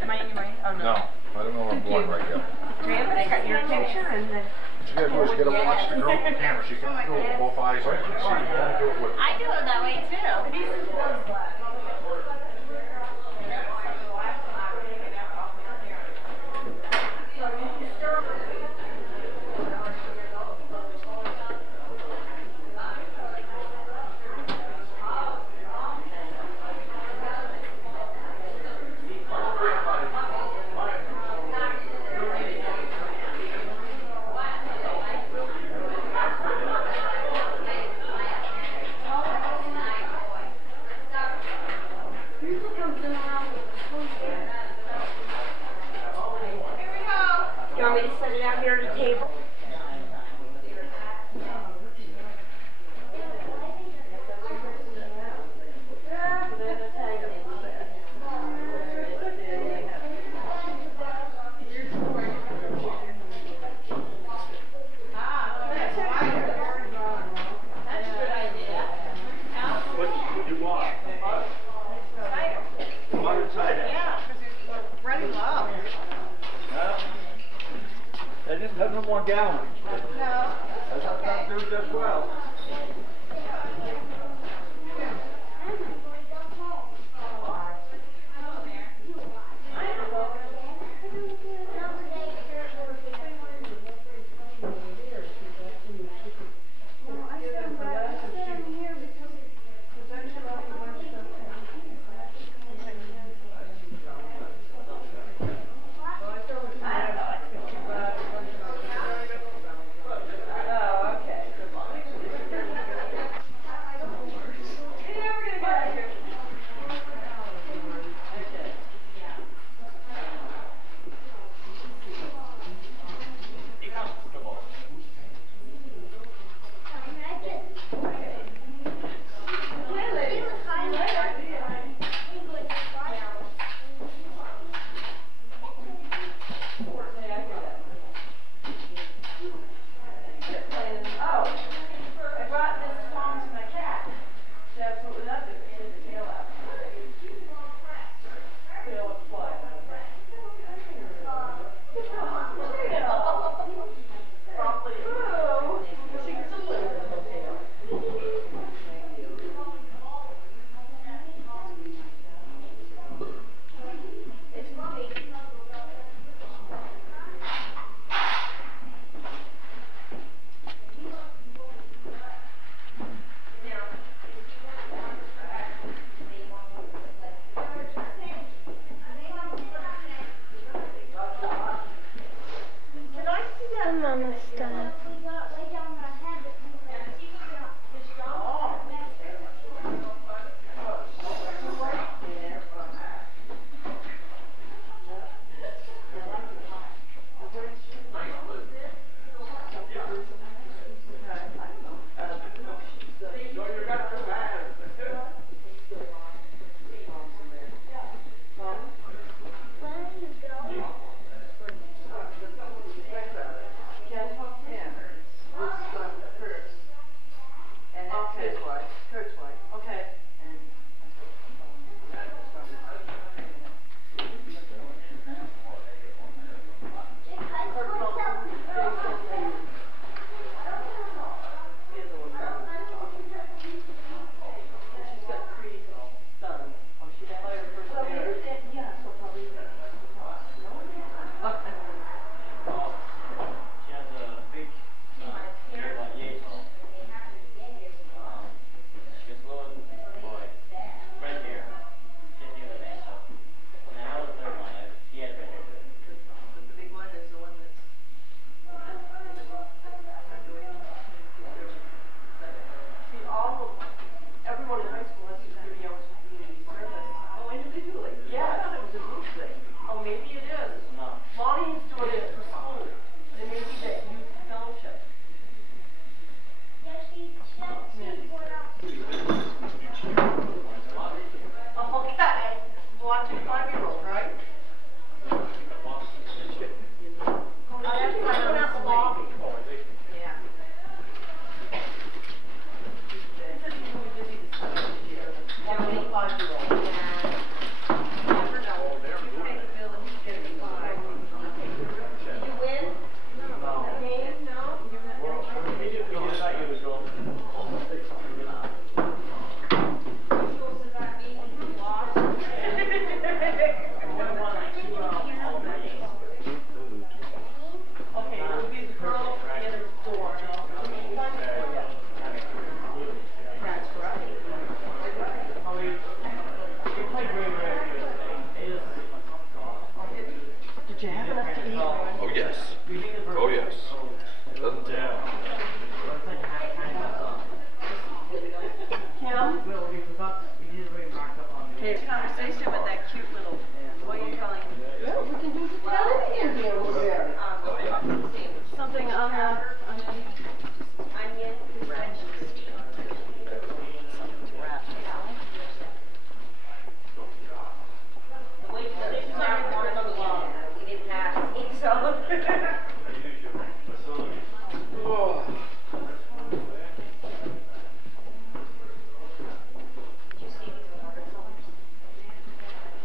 Am I in your way? Oh, No, I don't know where I'm going right yet. Graham, I got your picture and the. What you gotta do is you gotta watch the girl with the camera. She can do it with both eyes. Right? See, you gotta do it with. I do it that way too. You want me to set it out here at the table? What do you want? Water cider. Yeah, because it's running low. Huh? They didn't have no more gallons. No. That's do just well.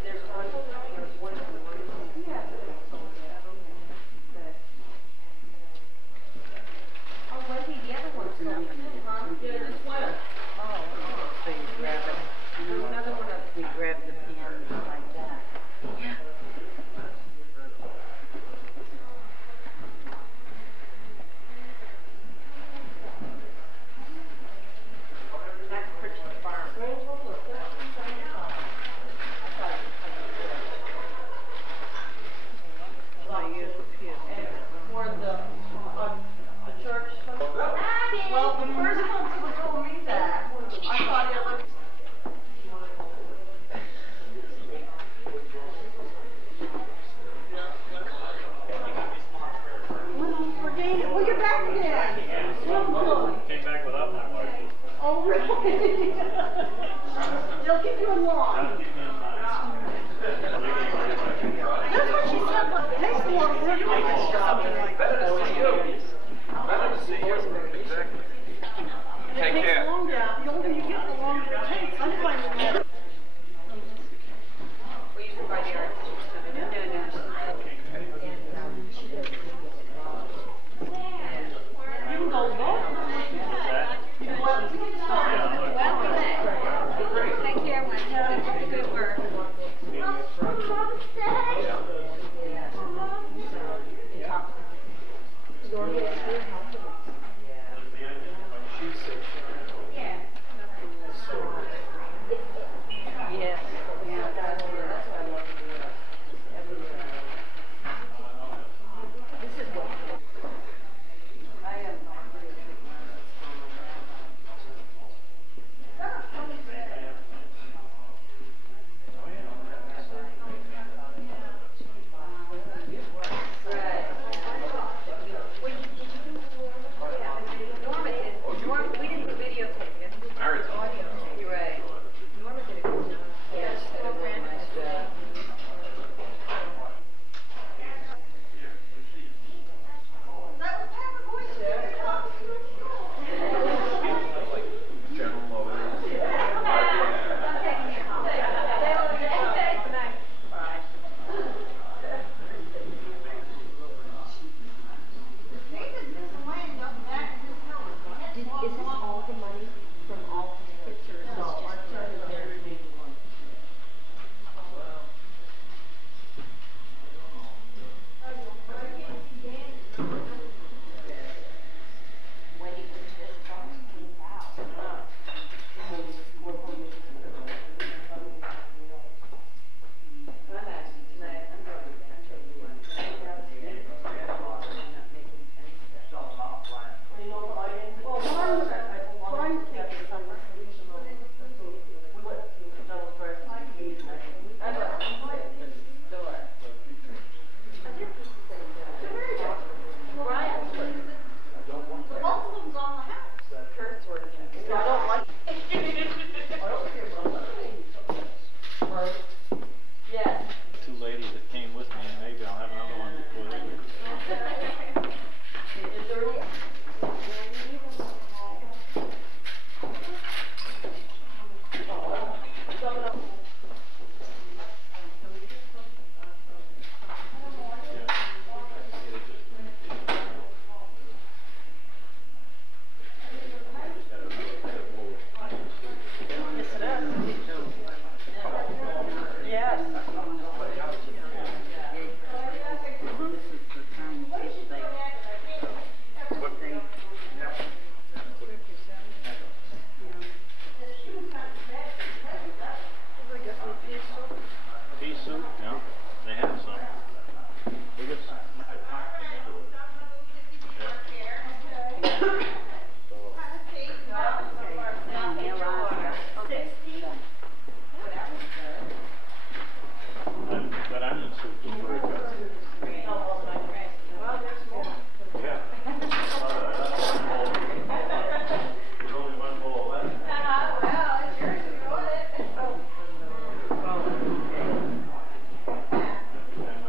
There's one It takes a lot of work to do something like that. Better to see you. Better to see you. Exactly. And it Take takes care. longer, the older you get, the longer it takes. I'm finding that. We used to buy the art. You can go low. Take care, Wendy. Good work. Yes. We didn't videotape it. You're right. Norma did a good job. Yes, did a real nice job. General Motors. Is this all the money from all the tickets, or is this just part of their? Two ladies that came with me, and maybe I'll have another one before they leave. Yes. Pea soup, yeah, they have some. We get some. That onion soup is very good. Yeah. There's only one bowl left. And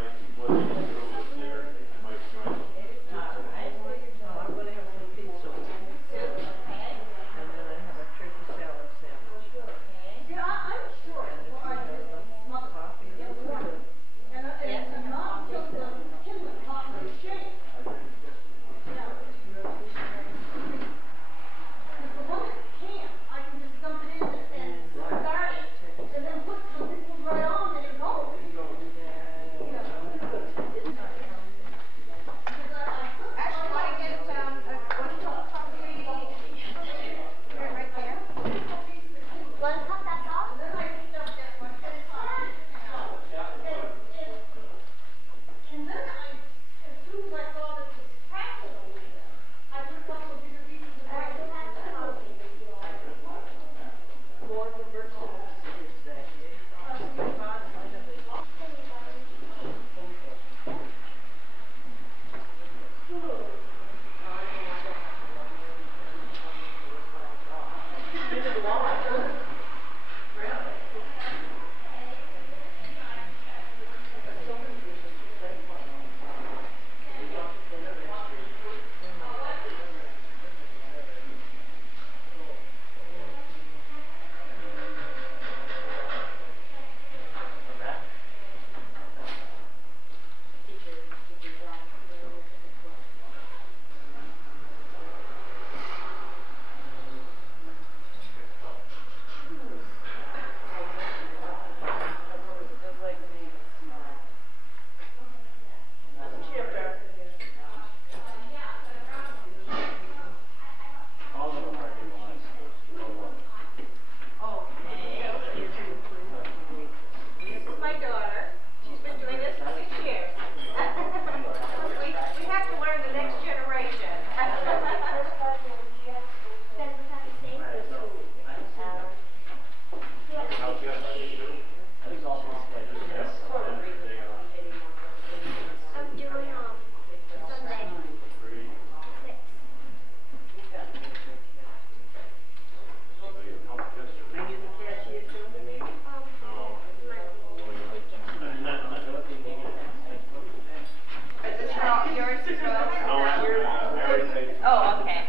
Oh, okay.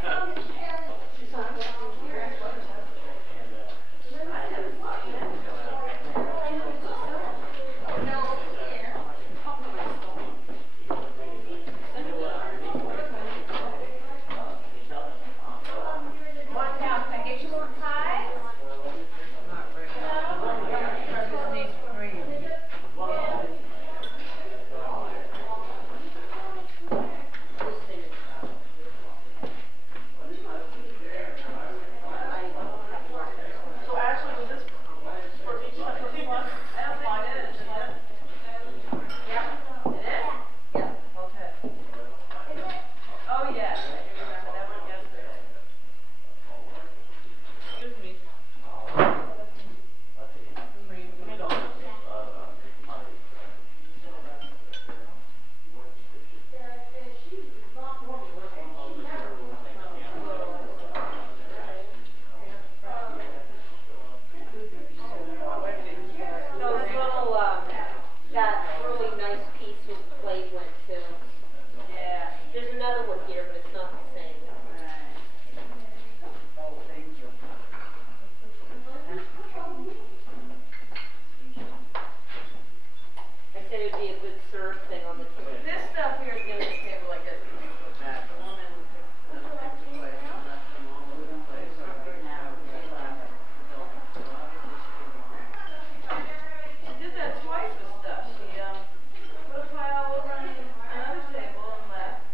What now? Can I get you some pies? Just needs cream. So Ashley, was this for each one? I don't think it is, is it? Yeah. It is? Yeah. Okay. Oh, yes, I do remember that one yesterday. Excuse me. Those little, that really nice piece with the plate went to. Yeah. There's another one here, but it's not the same. I said it'd be a good serve thing on the table. This stuff here is getting the table like this. The woman took the things away and left them all over the place. So right now, she did that twice with stuff. She put a pile over on another table and left.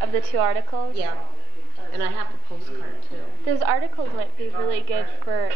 Of the 2 articles? Yeah. And I have the postcard too. Those articles might be really good for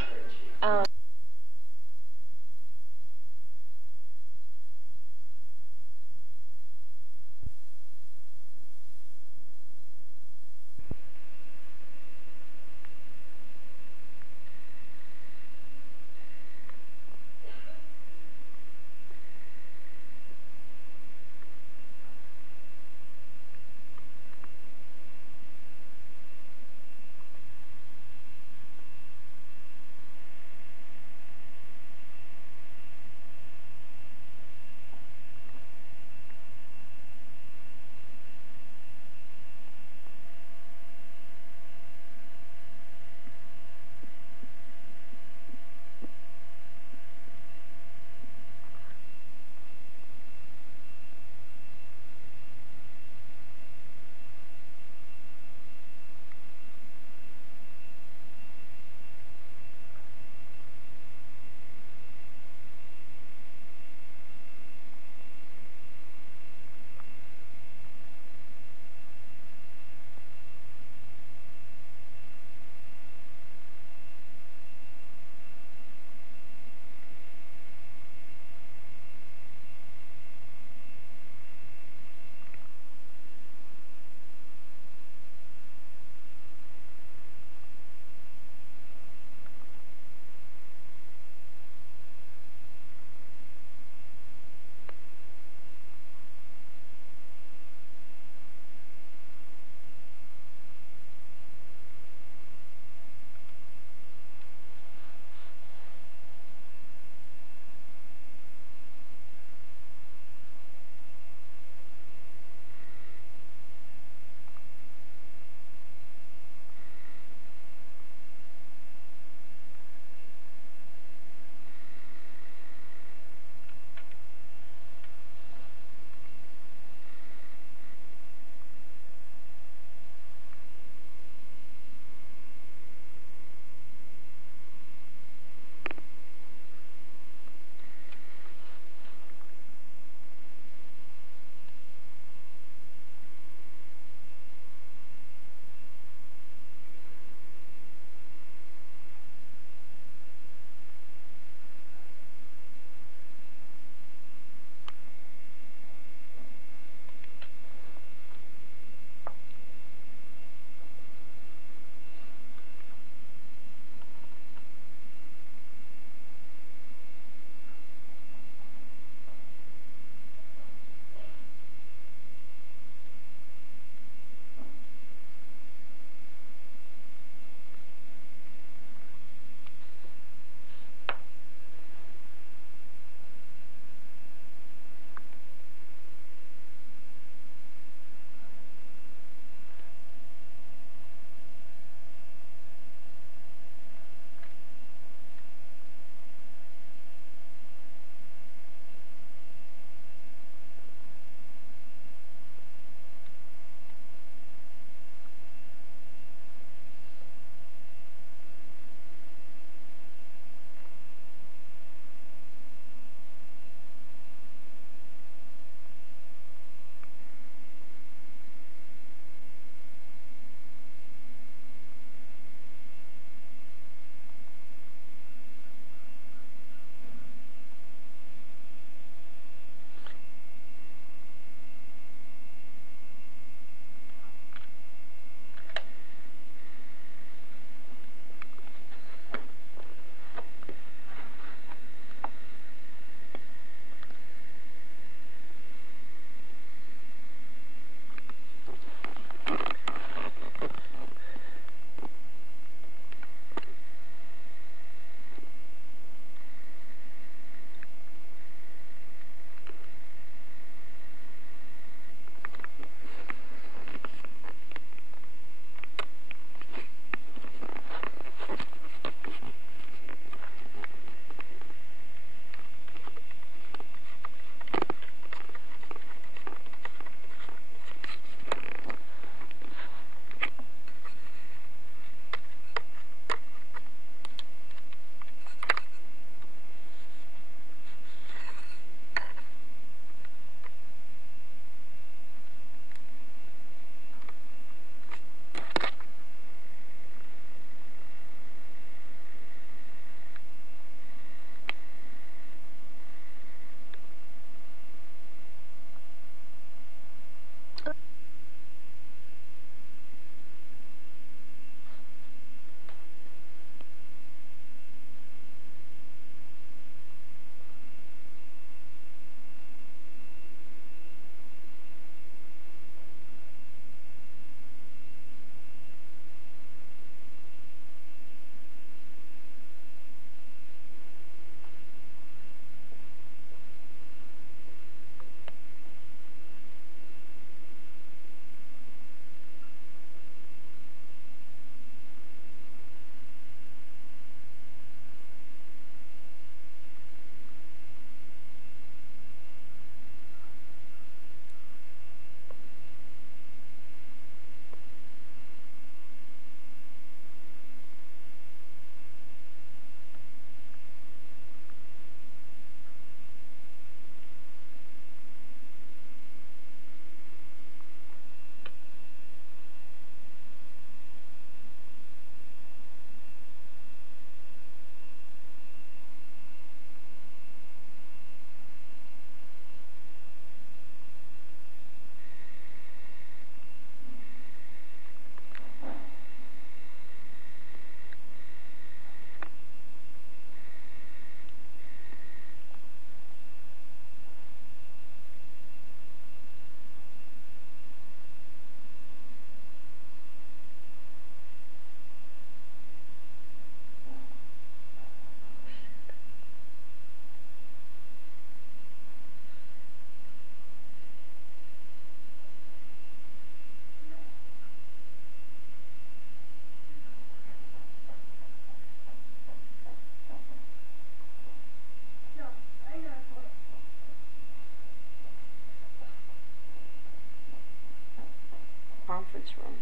conference room.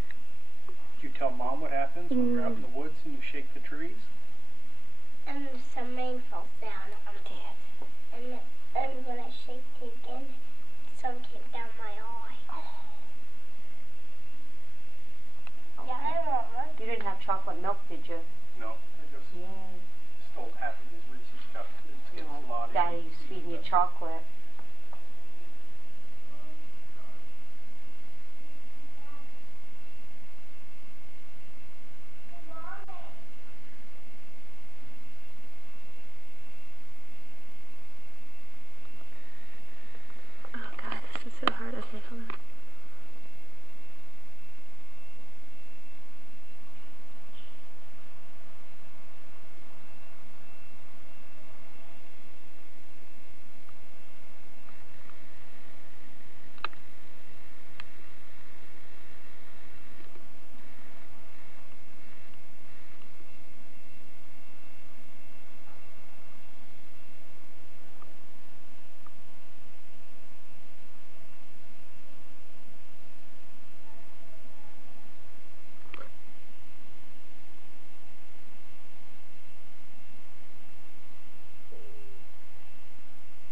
Did you tell Mom what happens when you're out in the woods and you shake the trees? And some rain falls down on it. And when I shake it again, some came down my eye. Oh. Yeah, I remember. You didn't have chocolate milk, did you? No, I just stole half of his Reese's cup. It's getting a lot. Daddy's feeding you chocolate. Oh god, this is so hard. Okay, hold on.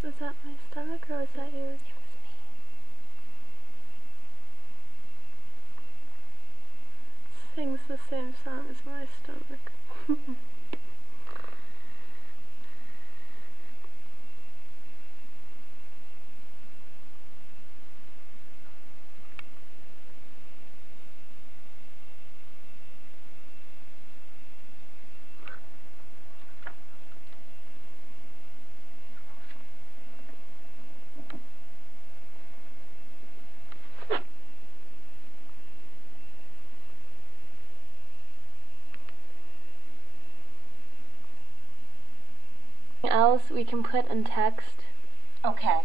Is that my stomach or was that yours? It was me. It sings the same song as my stomach. Else we can put in text. Okay.